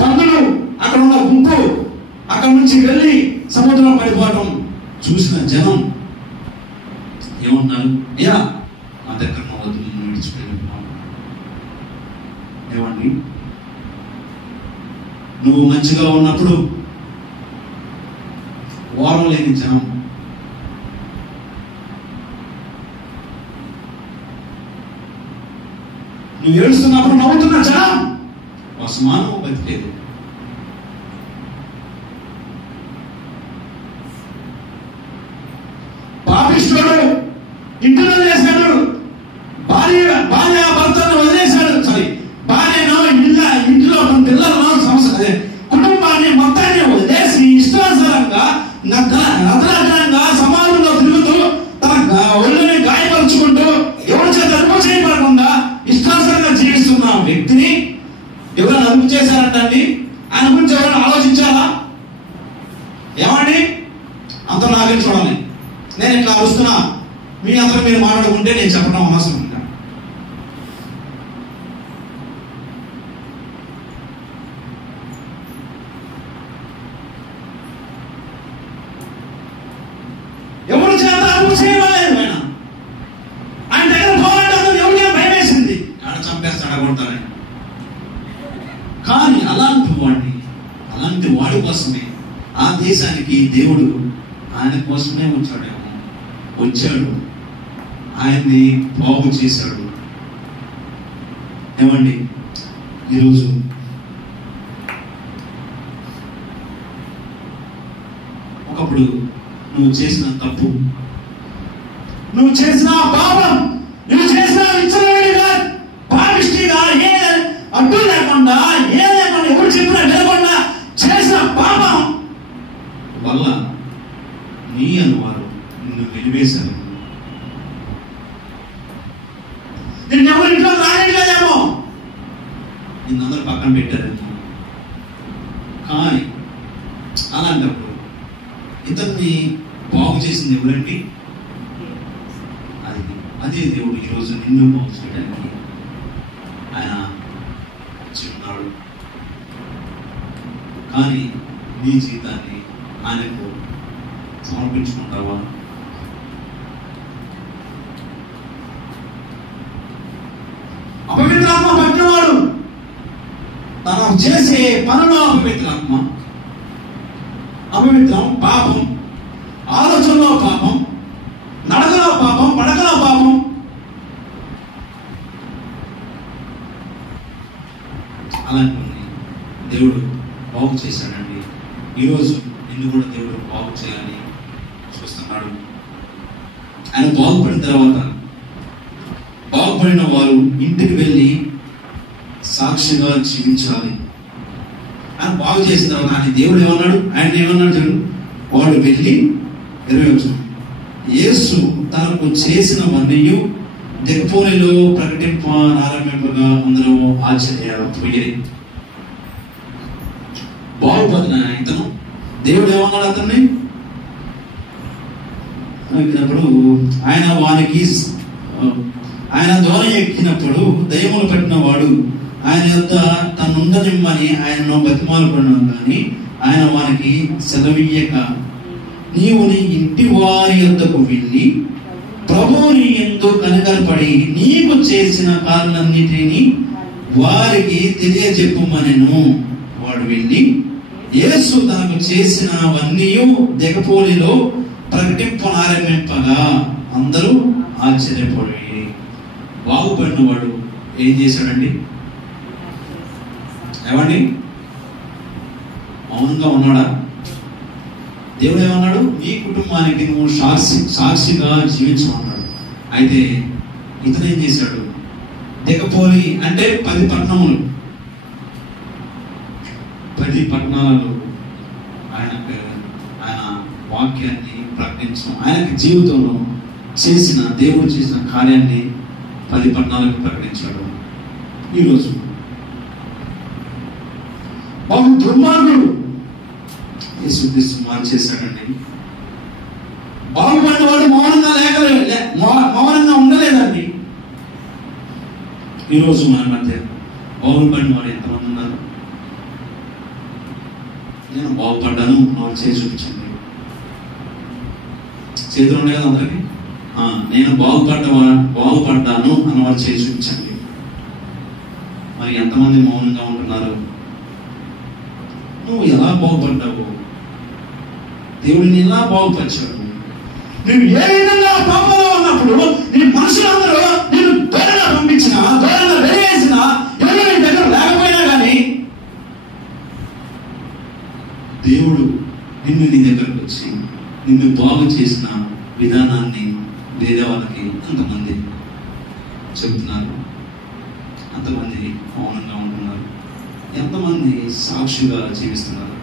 పందులు అక్కడ ఉన్న గుంపు అక్కడ నుంచి వెళ్ళి సముద్రంలో పడిపోవటం చూసిన జనం ఏమన్నారు? అయ్యా, మా దగ్గర వద్దు, నేను విడిచిపెట్టుకున్నాను. ఏమండి, నువ్వు మంచిగా ఉన్నప్పుడు వారం లేని జనం, నువ్వు ఏడుస్తున్నప్పుడు నవ్వుతున్న జనం అసమానం బతికేది. పాపిష్టుడు ఇంటిలో చేశాడు, భార్య భర్తను వదిలేశాడు, భార్యను ఇంటిలో పిల్లలను కుటుంబాన్ని మొత్తాన్ని వదిలేసి ఇష్టానుసారంగా నతనంగా సమాజంలో తిరుగుతూ తన ఒళ్ళని గాయపరుచుకుంటూ ఎవరి చేత అదుపు చేయబడకుండా ఇష్టానుసారంగా జీవిస్తున్న వ్యక్తిని ఎవరైనా అదుపు చేశారంటండి? ఆయన గురించి ఎవరైనా ఆలోచించాలా? ఏమండి, అంత నాకే చూడాలి. నేను ఇట్లా అరుస్తున్నా, మీ అందరూ మీరు మాట్లాడుకుంటే నేను చెప్పడం అవసరం ఉంటా. ఎవరు చేత అదుపు చేయలేదు. ఆయన దగ్గర పోరాటం ఎవరికైనా భయం వేసింది, ఆడ చంపేస్తాడా కొడతారని. కానీ అలాంటి వాడి కోసమే ఆ దేశానికి దేవుడు ఆయన కోసమే వచ్చాడు. ఆయన్ని బాగు చేశాడు. ఏమండి, ఈరోజు ఒకప్పుడు నువ్వు చేసిన తప్పు, నువ్వు చేసిన పాపం, నువ్వు చేసిన విచ్చలవిడిగా పాపిష్టిగా ఏ అడ్డు లేకుండా ఏ లేకుండా ఎవరు చెప్పినా లేకుండా చేసిన పాపం వల్ల నీ అనువారు నిన్ను వెలివేశారు. నిన్ను ఎవరు ఇంట్లో రాయట్లేదేమో, నిన్నందరూ పక్కన పెట్టారేమో. కానీ అలాంటప్పుడు ఇతన్ని బాగు చేసింది ఎవరండి? అదే దేవుడు ఈరోజు నిన్ను బాగు చేయడానికి ఆయన వచ్చి ఉన్నాడు. కానీ నీ జీవితాన్ని ఆయనకు సమర్పించుకుంటావా? అపవిత్రాత్మ పట్టినవాడు తను చేసే పనులో అపవిత్రాత్మ, అపవిత్రం, పాపం, ఆలోచనలో పాపం, నడకలో పాపం, పడకలో పాపం. అలాంటి దేవుడు బాగు చేశాడండి. ఈరోజు నిన్ను కూడా దేవుడు బాగు చేయాలని చూస్తున్నాడు. ఆయన బాగుపడిన తర్వాత బాగుపడిన వారు ఇంటికి వెళ్ళి సాక్షిగా జీవించాలి. ఆయన బాగు చేసిన తర్వాత ఆయన దేవుడు ఏమన్నాడు? ఆయన ఏమన్నాడు చూడు, వాడు వెళ్ళి 20 యేసు తనకు చేసినవన్నీ దెక్కపోలిలో ప్రకటింపారంభింపగా అందరూ ఆశ్చర్యపోయారు. బాగుపడిన ఇతను దేవుడు ఏమన్నాడు అతన్ని ఎక్కినప్పుడు, ఆయన ద్వారా ఎక్కినప్పుడు దయ్యములు పట్టిన వాడు ఆయన యొద్ద తనుండనిమ్మని ఆయనను బతిమాలుకున్నాను. కానీ ఆయన వానికి సెలవీయక, నీవు నీ ఇంటి వారి యొద్దకు వెళ్ళి ప్రభువు నీ యందు కనికరపడి నీకు చేసిన కార్యాలన్నిటినీ వారికి తెలియజెప్పుమనెను. వాడు వెళ్ళి యేసు తనకు చేసినవన్నీ దెక్కపోలిలో ప్రకటింపనారంభింపగా అందరూ ఆశ్చర్యపడి. బాగుపడిన వాడు ఏం చేశాడండి? ఏమండి, మౌనంగా ఉన్నాడా? దేవుడు ఏమన్నాడు? నీ కుటుంబానికి నువ్వు సాక్షిగా జీవించమన్నాడు. అయితే ఇతను ఏం చేశాడు? దెక్కపోలి అంటే 10 పట్టణములు, 10 పట్టణాలలో ఆయన వాక్యాన్ని ప్రకటించడం, ఆయనకి జీవితంలో చేసిన దేవుడు చేసిన కార్యాన్ని 10 పట్టణాలకు ప్రకటించాడు. ఈరోజు బహు దుర్మార్గుడు యేసుక్రీస్తు మార్చేశాడండి. బాగుపడిన వాడు మౌనంగా ఉండలేదండి. ఈరోజు మన మధ్య బాగుపడిన వాడు ఎంతమంది ఉన్నారు? నేను బాగుపడ్డాను వాళ్ళు చేసి చూపించండి. చేతులు ఉన్నాయి కదా అందరికి. నేను బాగుపడ్డాను అన్నవాళ్ళు చేసి చూపించండి. మరి ఎంతమంది మౌనంగా ఉంటున్నారు? నువ్వు ఎలా బాగుపడ్డావు? దేవుడిని ఎలా బాగుపరిచాడు? నువ్వు ఏ విధంగా పాపంలో ఉన్నప్పుడు నీ మనుషులందరూ నేను దూరంగా పంపించిన, దూరంగా వెలివేసిన, ఎవరు నీ దగ్గర లేకపోయినా కానీ దేవుడు నిన్ను నీ దగ్గరకు వచ్చి నిన్ను బాగు చేసిన విధానాన్ని వేరే వాళ్ళకి అంతమంది చెబుతున్నారు, అంతమంది మౌనంగా ఉంటున్నారు, ఎంతమంది సాక్షిగా జీవిస్తున్నారు.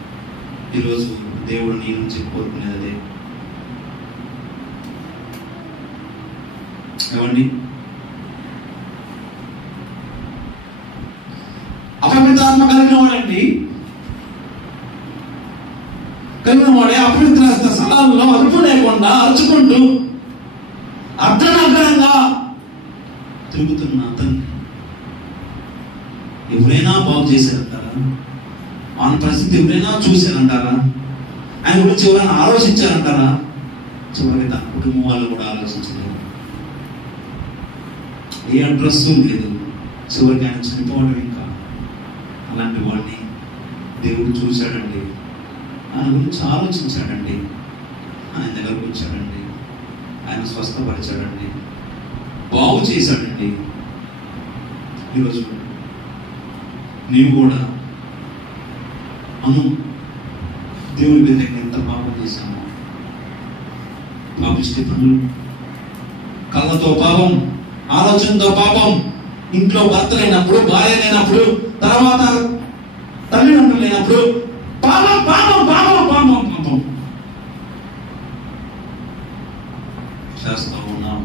ఈరోజు దేవుడు నీ నుంచి కోరుకునేది ఏమండి? అపవిత్రాత్మ కలిగిన వాడే అపవిత్ర స్థలాల్లో అదుపు లేకుండా అరుచుకుంటూ అర్ధనగరంగా తిరుగుతున్న అతన్ని ఎవరైనా బాగు చేశారంటారా? ఆయన పరిస్థితి ఎవరైనా చూశారంటారా? ఆయన గురించి ఎవరైనా ఆలోచించారంటారా? చివరికి తన కుటుంబం వాళ్ళు కూడా ఆలోచించలేదు. ఏ అడ్రస్ లేదు. చివరికి ఆయన చనిపోవడం ఇంకా. అలాంటి వాడిని దేవుడు చూశాడండి. ఆయన గురించి ఆలోచించాడండి. ఆయన దగ్గరకు వచ్చాడండి. ఆయన స్వస్థపరిచాడండి. బాగు చేశాడండి. ఈరోజు నీవు కూడా దేవుని వ్యతిరేకంగా ఎంత పాపం చేశాము. పాపిష్టి పనులు, కళ్ళతో పాపం, ఆలోచనతో పాపం, ఇంట్లో భర్త లేనప్పుడు, భార్య లేనప్పుడు, తర్వాత తల్లిదండ్రులు లేనప్పుడు పాపం పాపం పాపం పాపం పాపం చేస్తూ ఉన్నాం.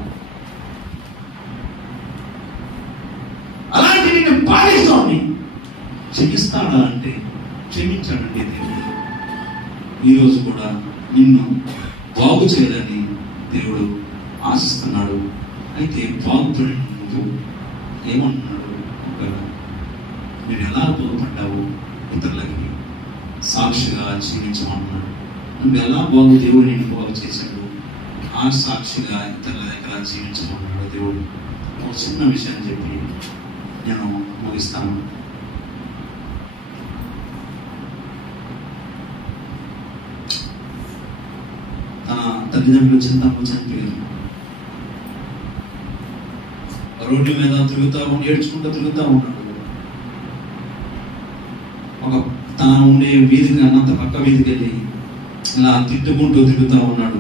అలాంటి నిన్ను పాలిస్తామని క్షమిస్తాడా అంటే క్షమించాడండి దేవుడు. ఈరోజు కూడా నిన్ను బాగు చేయాలని దేవుడు ఆశిస్తున్నాడు. అయితే బాగుపడిన నువ్వు ఏమంటున్నాడు? మీరు ఎలా బాగుపడ్డావు? ఇతరులకి సాక్షిగా జీవించమంటున్నాడు. నువ్వు ఎలా దేవుడు నేను బాగు చేశాడు, ఆ సాక్షిగా ఇతరుల దగ్గర జీవించమంటున్నాడు దేవుడు. ఒక చిన్న విషయాన్ని చెప్పి నేను ముగిస్తాను. తన తల్లిదండ్రులు చింతమ్మ చనిపోయారు. రోడ్డు మీద ఏడ్చుకుంటూ తిరుగుతూ ఉన్నాడు. తన ఉండే వీధికి అన్నంత పక్క వీధికి వెళ్ళి ఇలా తిట్టుకుంటూ తిరుగుతూ ఉన్నాడు.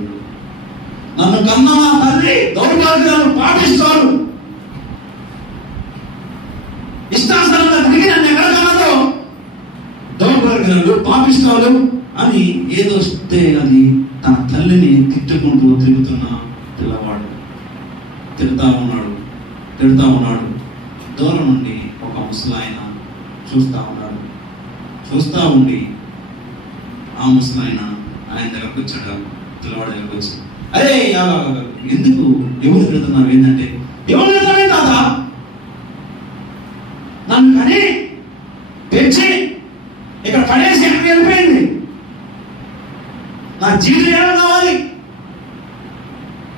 నన్ను కన్నా తల్లి దౌర్భాగ్యాలు పాటిస్తాడు, ఇష్టాసనంగా తిరిగి నన్ను ఎక్కడ కన్నదో దౌర్భాగ్యాలు పాపిస్తాడు అని ఏదో వస్తే అది తన తల్లిని తిట్టుకుంటూ తిరుగుతున్న పిల్లవాడు తిరుగుతా ఉన్నాడు. దూరం నుండి ఒక ముసలాయన చూస్తా ఉండి ఆ ముసలాయన ఆయన దగ్గరకు వచ్చాడు. పిల్లవాడి దగ్గరకు వచ్చి, అరే ఎందుకు ఎవరు తిడుతున్నావు? ఏంటంటే ఎవరు తిడతామే కాదా, నన్ను కానీ పెంచి ఇక్కడ పడేసి ఎక్కడికి వెళ్ళిపోయింది, నా జీవితం ఏం కావాలి,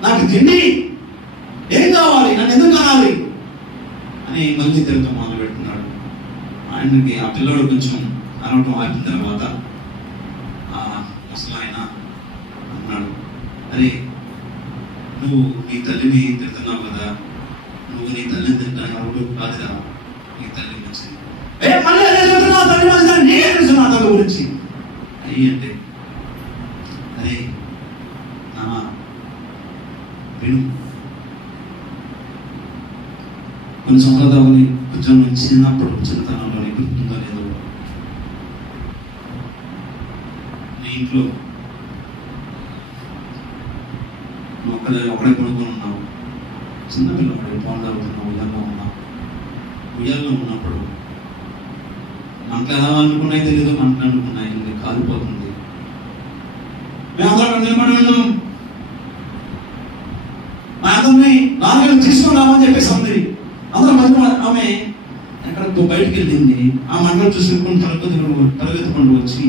నాకు తిండి ఏం కావాలి, నన్ను ఎందుకు కావాలి అని మళ్ళీ తిరుగుతూ మొదలు పెడుతున్నాడు. ఆయనకి ఆ పిల్లడు కొంచెం అనవటం ఆపిన తర్వాత ఆ ముసలాయన అన్నాడు, అరే నువ్వు నీ తల్లిని తిడుతున్నావు కదా, నువ్వు నీ తల్లిని తింటాను ఎవరు కాదురా, నీ తల్లి మంచిది. మళ్ళీ తల్లి మంచిది, నేనే తెలుసు నా తల్లి గురించి అయ్యి అంటే, అరే నాన్న విను, కొన్ని సంప్రదాయాలని కొంచెం చిన్నతనంలో గుర్తుందో లేదో, నీ ఇంట్లో నువ్వు ఒకడే కొనుక్కొని ఉన్నావు, చిన్నపిల్లవాడు పౌండ్ అవుతున్నావు, ఉయ్యాల్లో ఉన్నప్పుడు మనకు ఎలా అనుకున్నాయి తెలియదు, మనకు అనుకున్నాయి కాలిపోతుంది. మేమందరం నిలబడి ఉన్నాం, మా అందరినీ నాలుగు తీసుకున్నామని చెప్పేసి ఉంది. అందరూ మధ్య ఆమె ఎక్కడికో బయటకు వెళ్ళింది. ఆ మంటలు చూసుకుని తలగెత్తుకుంటూ వచ్చి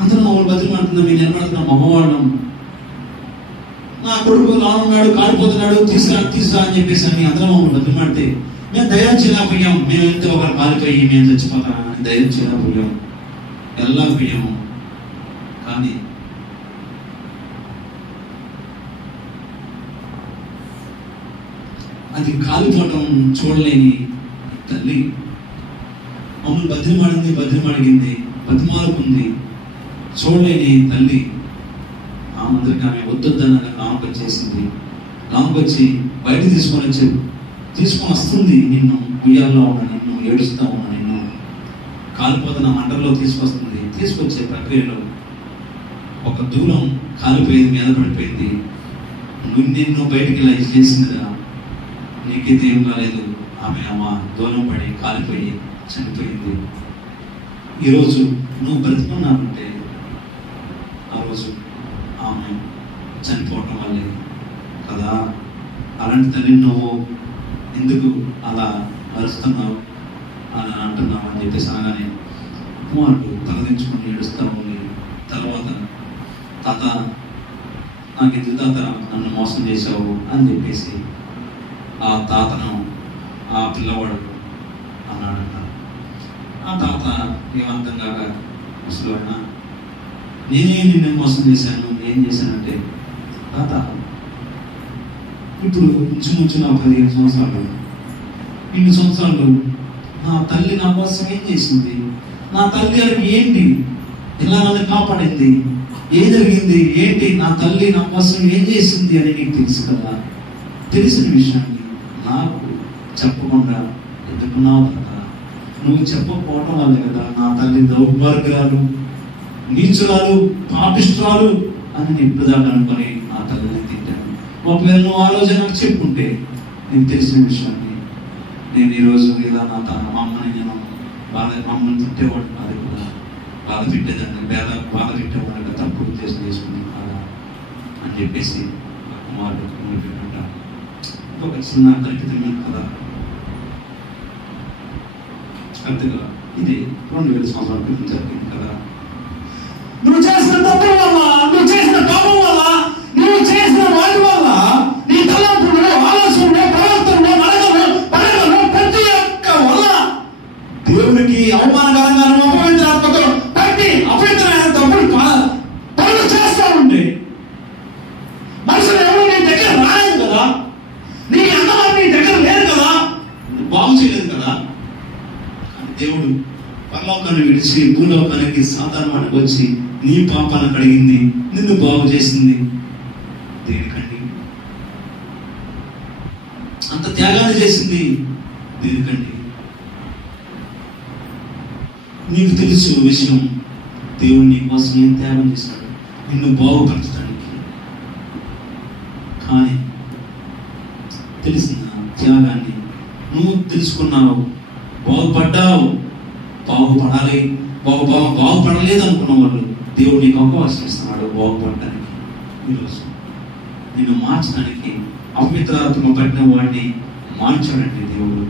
అందరూ మమ్మల్ని బతిమాడుతున్నాం, మేము నిలబడుతున్నాం, మగవాళ్ళం, నా కొడుకు లానున్నాడు, కాలిపోతున్నాడు, తీసుకురా అని చెప్పేసి అని అందరం మమ్మల్ని బతిమాడితే మేము దయచేయలేకపోయాం. మేము ఎంత ఒకరు కాలిపోయి మేము చచ్చిపోతాం దయచేయలేకపోయాం, వెళ్ళకపోయాము. కానీ అది కాలిపోవటం చూడలేని తల్లి మమ్మల్ని బతిమాడింది, బతిమాలుకుంది. చూడలేని తల్లి ఆ మందిరికి ఆమె వద్దొద్దనగా లాంకు వచ్చేసింది. లాంకు వచ్చి బయట తీసుకొని వస్తుంది. నిన్ను ఉయ్యాల్లో ఉన్న నిన్ను, ఏడుస్తూ ఉన్న నిన్ను, కాలిపోతున్న మంటల్లో తీసుకొస్తుంది. తీసుకొచ్చే ప్రక్రియలో ఒక దూరం కాలిపోయింది, మీద పడిపోయింది. నిన్ను బయటికి ఇలా చేసిందిగా, నీకైతే ఏం కాలేదు. ఆమె దూరం పడి కాలిపోయి చనిపోయింది. ఈరోజు నువ్వు బ్రతుకున్నావంటే ఆ రోజు ఆమె చనిపోవటం వల్లే కదా. అలాంటి తల్లి నువ్వు ఎందుకు అలా అరుస్తున్నావు అని అంటున్నావు అని చెప్పేసి అనగానే కుమారుడు తలదించుకొని ఏడుస్తూ ఉంది. తర్వాత తాత నాకు ఎందుకు తాత నన్ను మోసం చేశావు అని చెప్పేసి ఆ తాతను ఆ పిల్లవాడు అన్నాడన్న. ఆ తాత ఏమంతం కాక ముసలివాడినా నేనే నిన్ను మోసం చేశాను, ఏం చేశానంటే తాత ఇప్పుడు ఇంచుమించు నా 15 సంవత్సరాలు, ఇన్ని సంవత్సరాలు నా తల్లి నా కోసం ఏం చేసింది, నా తల్లి అని ఏంటి, ఎలా నన్ను కాపాడింది, ఏం జరిగింది ఏంటి, నా తల్లి నా కోసం ఏం చేసింది అని నీకు తెలుసు కదా. తెలిసిన విషయాన్ని నాకు చెప్పకుండా ఎందుకున్నావు కదా. నువ్వు చెప్పకపోవడం వల్లే కదా నా తల్లి దౌర్భాగ్యాలు, నీచురాలు, పాపిష్టురాలు అని నేను ఇప్పుడు దాకా అనుకొని నా తల్లిని తింటాను. ఒకవేళ నువ్వు ఆ రోజు నాకు చెప్పుంటే నీకు తెలిసిన విషయాన్ని నేను ఈరోజు ఇలా నా మా అమ్మని నేను మా అమ్మని తిట్టేవాడు అది కూడా బాధ పెట్టేదాన్ని, బాధ పెట్టేవాడు తప్పు ఉద్దేశం చేసుకుని కదా అని చెప్పేసి కుమారుడు పెట్టాను. ఒక చిన్న కల్పితమైన కదా కరెక్ట్గా ఇది 2000 సంవత్సరాల క్రితం జరిగింది కదా. నువ్వు చేసిన తప్పు వల్ల, నువ్వు చేసిన పాపం వల్ల, నువ్వు చేసిన వాటి వల్ల నీ తలంపులు, ఆలోచనలు, ప్రవర్తనలు, నడకలు ప్రతి ఒక్క వల్ల దేవునికి అవమానకరంగాను అపవిత్రాత్మతో పట్టి అపవిత్రమైన తప్పులు పనులు చేస్తా ఉంటే మనుషులు ఎవరు నీ దగ్గర రాలేదు కదా, నీ అన్నవారు నీ దగ్గర లేదు కదా, బాగు చేయలేదు కదా. దేవుడు పరలోకాన్ని విడిచి భూలోకానికి సాధారణానికి వచ్చి నీ పాపాలను కడిగింది, నిన్ను బాగు చేసింది. దేనికండి అంత త్యాగాన్ని చేసింది? దేనికండి? నీకు తెలుసు విషయం, దేవుడు నీ కోసం ఏం త్యాగం చేశాడు, నిన్ను బాగుపరచడానికి. కానీ తెలిసిన త్యాగాన్ని నువ్వు తెలుసుకున్నావు, బాగుపడ్డావు, బాగుపడాలి, బాగుపడలేదు అనుకున్న వాళ్ళు దేవుడు నీకు అవకాశం ఇస్తున్నాడు బాగుపడడానికి. ఈరోజు నిన్ను మార్చడానికి అపవిత్రాత్మ పట్టిన వాడిని మార్చాడండి దేవుడు.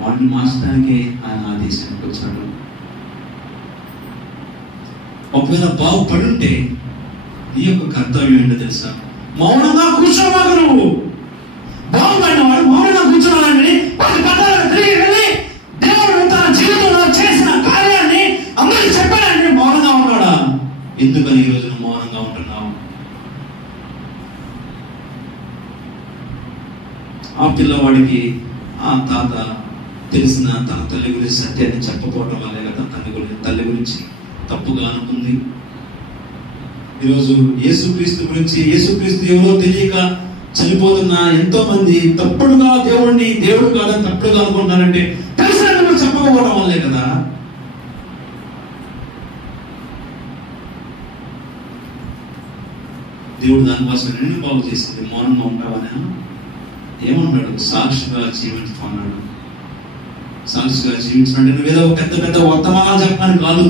వాడిని మార్చడానికే ఆయన ఆదేశానికి వచ్చాడు. ఒకవేళ బాగుపడుంటే నీ యొక్క కర్తవ్యం ఏంటో తెలుసా? మౌనంగా కూర్చోవాడు. నువ్వు బాగుపడిన వాడు మౌనంగా కూర్చోవాలని పది పదాలు తిరిగి వెళ్ళి దేవుడు తన జీవితంలో చేసిన కార్యాన్ని అందరికి చెప్పాడండి. మౌనంగా ఉన్నాడా? ఎందుకని ఈ రోజు నువ్వు మౌనంగా ఉంటున్నావు? ఆ పిల్లవాడికి ఆ తాత తెలిసిన తన తల్లి గురించి సత్యాన్ని చెప్పకపోవడం వల్లే కదా తల్లి గురించి తప్పుగా అనుకుంది. ఈరోజు యేసుక్రీస్తు గురించి, యేసుక్రీస్తు ఎవరో తెలియక చనిపోతున్న ఎంతో మంది తప్పుడుగా దేవుడిని దేవుడు కాదని తప్పుడుగా అనుకుంటున్నారంటే తెలిసినట్టు చెప్పకపోవడం వల్లే కదా. దేవుడు దానికోసం నిన్ను బాగు చేసింది. మౌనంగా ఉంటావని ఏమన్నాడు? సాక్షిగా జీవించుకున్నాడు. సాక్షిగా జీవించాలంటే నువ్వేదో పెద్ద పెద్ద వర్తమానాలు చెప్పడానికి కాదు,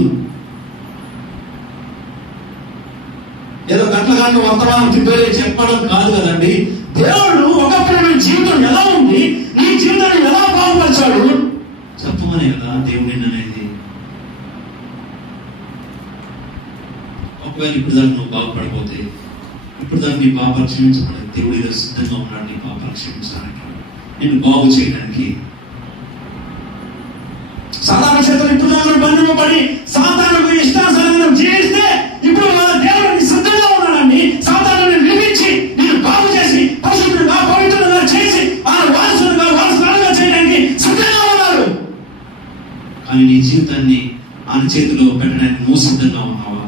ఏదో గంటల గంటల వర్తమానం తిప్పేది చెప్పడం కాదు కదండి. దేవుడు ఒకప్పుడు నీ జీవితం ఎలా ఉంది, నీ జీవితాన్ని ఎలా బాగుపరిచాడు చెప్పమనే కదా దేవుడు అనేది. ఒకవేళ ఇప్పుడు దాన్ని నువ్వు బాగుపడిపోతే, ఇప్పుడు దాన్ని నీ పాపాలు క్షమించబడదు. దేవుడు ఏదో సిద్ధంగా ఉన్నాడు నీ పాపాలు క్షమించడానికి, నిన్ను బాగు చేయడానికి. సాధారణ చేతులు ఇప్పుడు బంధింపబడి సాధారణకు ఇష్టానుసారంగా జీవిస్తే ఇప్పుడు దేవుడిని సిద్ధంగా ఉన్నాడండి. సాధారణని నిర్మించి నేను బాగు చేసి పరిశుద్ధుడుగా పవిత్రుడుగా చేసి ఆయన వారసులుగా చేయడానికి సిద్ధంగా ఉన్నాడు. కానీ నీ జీవితాన్ని ఆయన చేతిలో పెట్టడానికి నువ్వు సిద్ధంగా ఉన్నావా?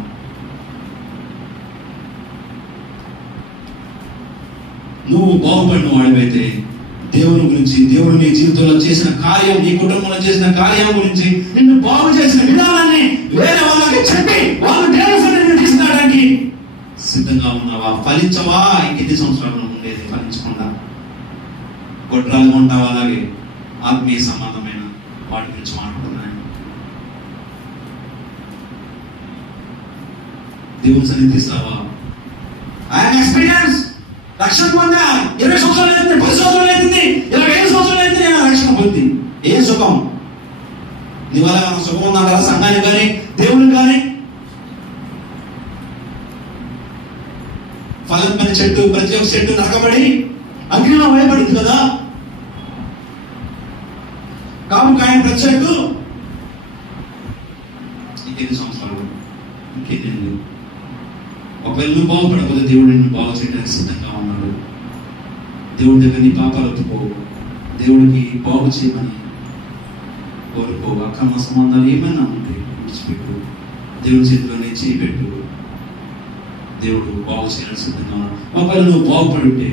నువ్వు బాగుపడిన వాడివైతే దేవుని గురించి, దేవుడు నీ జీవితంలో చేసిన కార్యం, నీ కుటుంబంలో చేసిన కార్యం గురించి, నిన్ను బాగు చేసిన విధానాన్ని వేరే వాళ్ళకి చెప్పి వాళ్ళు దేవుని తీసుకురావడానికి సిద్ధంగా ఉన్నావా? ఫలించవా? ఇంకెన్ని సంవత్సరాలు ఉండేది ఫలించకుండా గొడ్రాలుగా ఉంటావా? అలాగే ఆత్మీయ సంబంధమైన వాటి గురించి మాట్లాడుతున్నాను. దేవుని సన్నిధిస్తావా? ఆయన ఎక్స్పీరియన్స్ రక్షణ పొందా 20 సంవత్సరాలు అవుతుంది, 10 సంవత్సరాలు అవుతుంది, 25 సంవత్సరాలు అవుతుంది, నేను రక్షణ పొంది ఏ సుఖం? నీ వల్ల సుఖం ఉందా కదా సంఘానికి కానీ దేవునికి కానీ? ఫలం చెట్టు ప్రతి ఒక్క చెట్టు నరకబడి అగ్నిలో వేయబడింది కదా. కాపు కాయని ప్రతి చెట్టు ఇంకెన్ని సంవత్సరాలు, ఇంకెన్ని. ఒకవేళ నువ్వు బాగుపడకపోతే దేవుడు నిన్ను బాగు చేయడానికి సిద్ధంగా ఉన్నాడు. దేవుడి దగ్గర నీ పాపాలు ఒప్పుకో, దేవుడికి బాగు చేయమని కోరుకో. అక్రమ సంబంధాలు ఏమైనా ఉంటే విడిచిపెట్టు, దేవుడి చేతిలోనే చేయబెట్టు. దేవుడు బాగు చేయాలని సిద్ధంగా ఉన్నాడు. ఒకవేళ నువ్వు బాగుపడుంటే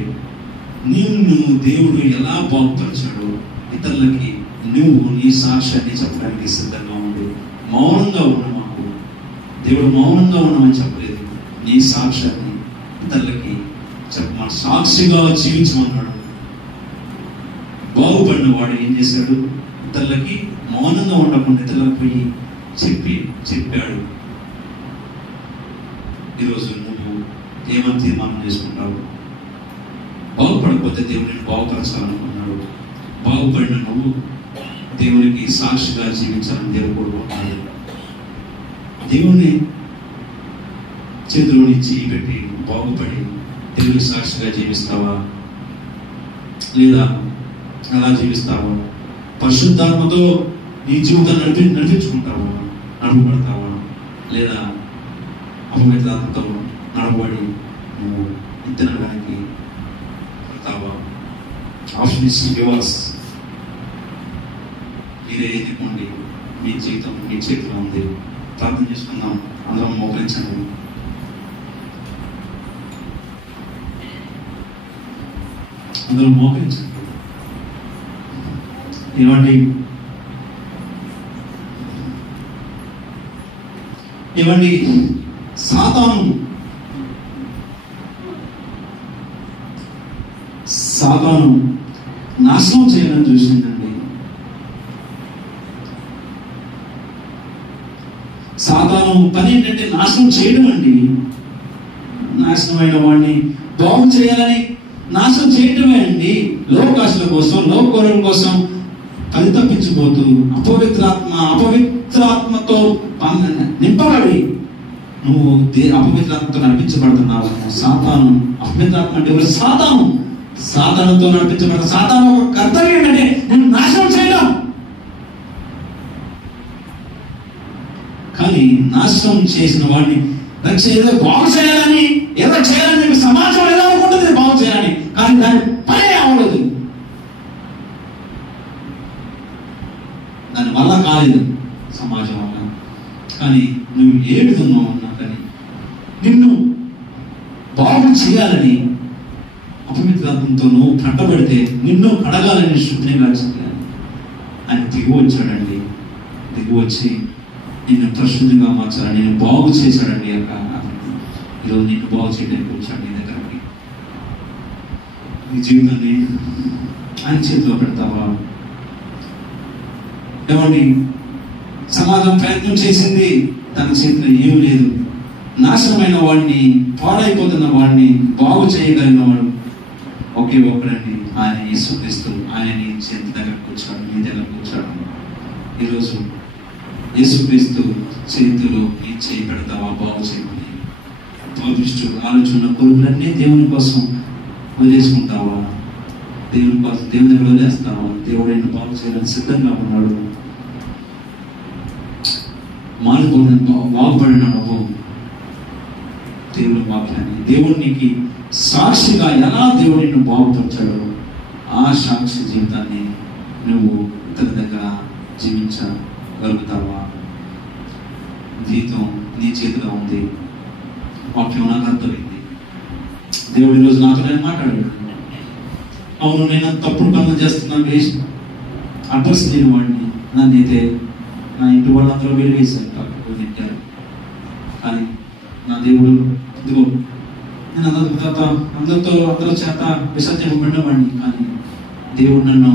నిన్ను దేవుడు ఎలా బాగుపరిచాడో ఇతరులకి నువ్వు నీ సాక్ష్యాన్ని చెప్పడానికి సిద్ధంగా ఉండు. మౌనంగా ఉన్న మాకు దేవుడు మౌనంగా ఉన్నామని చెప్పలేదు, నీ సాక్ష్యాన్ని ఇతరులకి చెప్పమని, సాక్షిగా జీవించమన్నాడు. బాగుపడిన వాడు ఏం చేశాడు? ఇతరులకి మౌనంగా ఉండకుండా ఇతరులకు పోయి చెప్పాడు. ఈరోజు నువ్వు ఏమని తీర్మానం చేసుకుంటావు? బాగుపడకపోతే దేవుడిని బాగుపరచాలనుకున్నాడు. బాగుపడిన నువ్వు దేవునికి సాక్షిగా జీవించాలని దేవుడు కోరుకుంటున్నాడు. దేవుణ్ణి చేతిలోని చేయి పెట్టి బాగుపడి దేవునికి సాక్షిగా జీవిస్తావా? లేదా ఎలా జీవిస్తావా? పరిశుద్ధాత్మతో నీ జీవితాన్ని నడిపించుకుంటావా? నడపబడతావా? లేదా అపవిత్రాత్మతో నడబడి నువ్వు ఇతరులకి వెళ్తావా? Option is yours. మీరే ఎన్నుకోండి. మీ జీవితం మీ చేతిలో ఉంది. ప్రార్థన చేసుకుందాం. అందరం మోకరించండి. అందరూ మోకరించండి. ఏమండి సాతాను నాశనం చేయాలని చూసిందండి. సాతాను పని ఏంటంటే నాశనం చేయడం అండి. నాశనమైన వాడిని బాగు చేయాలని నాశనం చేయటమే అండి. లోకాశల కోసం, లోకోరం కోసం పరితపించిపోతూ అపవిత్రాత్మతో నింపబడి నువ్వు అపవిత్రాత్మతో నడిపించబడుతున్నావు. సాతాను అపవిత్రాత్మ అంటే ఎవరు? సాతానుతో నడిపించబడ. సాతాను ఒక కర్తవ్యం ఏంటంటే నేను నాశనం చేయడం. కానీ నాశనం చేసిన వాడిని ఏదో బాగు చేయాలని, ఏదో చేయాలని సమాజం ఎలా అనుకుంటుంది బాగు చేయాలని, కానీ దాని పనే అవ్వలేదు. దాని వల్ల కాలేదు సమాజం వల్ల. కానీ నువ్వు ఏ విధంగా ఉన్నా కానీ నిన్ను బాగు చేయాలని అపవిత్రాత్మతో నువ్వు కట్టబడితే నిన్ను కడగాలని శుద్ధిగా చేయాలి అని దిగు వచ్చాడండి. దిగు వచ్చి నిన్ను పరిశుద్ధిగా మార్చాలని, నేను బాగు చేశాడండి. ఈరోజు నిన్ను బాగు చేయడానికి వచ్చాడు నీ దగ్గరికి. నీ జీవితాన్ని ఆయన చేతిలో పెడతావా? ఏమండి సమాజం ప్రయత్నం చేసింది, తన చేతిలో ఏమీ లేదు. నాశనమైన వాడిని, పాడైపోతున్న వాడిని బాగు చేయగలిగిన వాడు ఒకే ఒక్కడండి, ఆయన యేసుక్రీస్తు. ఆయన నీ చేతి దగ్గరకు వచ్చాడు, నీ దగ్గరకు వచ్చాడు. ఈరోజు యేసుక్రీస్తు చేతిలో నీ చేయి పెడతావా బాగు చేయమని? పాపిష్టు ఆలోచన కోరికలన్నీ దేవుని కోసం వదిలేసుకుంటావా? దేవుని కోసం దేవుని దగ్గర వదిలేస్తావా? దేవుడు ఆయన బాగు చేయాలని సిద్ధంగా ఉన్నాడు. బాగుపడిన నువ్వు దేవుని వాక్యాన్ని, దేవునికి సాక్షిగా ఎలా దేవుడు నిన్ను బాగుపరిచాడో ఆ సాక్షి జీవితాన్ని నువ్వు ఇతని దగ్గర జీవించగలుగుతావా? జీవితం నీ చేతిలో ఉంది. వాక్యం నాకు అర్థమైంది. దేవుడు ఈరోజు నాతో నేను మాట్లాడాడు. అవును, నేను తప్పుడు పనులు చేస్తున్నాను, వేస్ట్ అడ్రస్ లేని వాడిని. నన్నైతే నా ఇంటి వాళ్ళందరూ వెలివేశారు, పక్కకు తింటారు. కానీ నా దేవుడు ఇదిగో నేను అందరితో చేత విసర్జింపబడిన వాడిని. కానీ దేవుడు నన్ను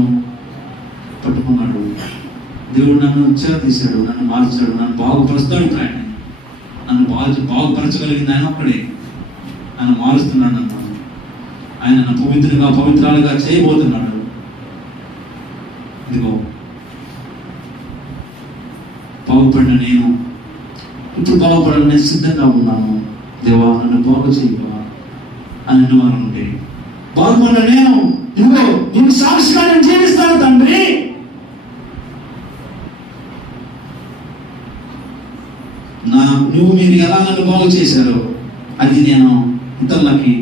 పట్టుకున్నాడు. దేవుడు నన్ను చేరతీశాడు, నన్ను మార్చాడు, నన్ను బాగుపరుస్తాడు. ఇప్పుడు ఆయన నన్ను బాగుపరచగలిగింది ఆయన ఒక్కడే. ఆయన మారుస్తున్నాడు నన్ను. ఆయన నన్ను పవిత్రాలుగా చేయబోతున్నాడు. ఇదిగో బాగుపడిన నేను ఇప్పుడు బాగుపడాలని సిద్ధంగా ఉన్నాను. దేవా నన్ను బాగు చేయవా అని వారు ఉంటే, బాగుపడిన నేను ఇదిగో నేను సాక్షిగా నేను జీవిస్తాను తండ్రి. మీరు ఎలా నన్ను బాగు చేశారో అది నేను ఇతరులకి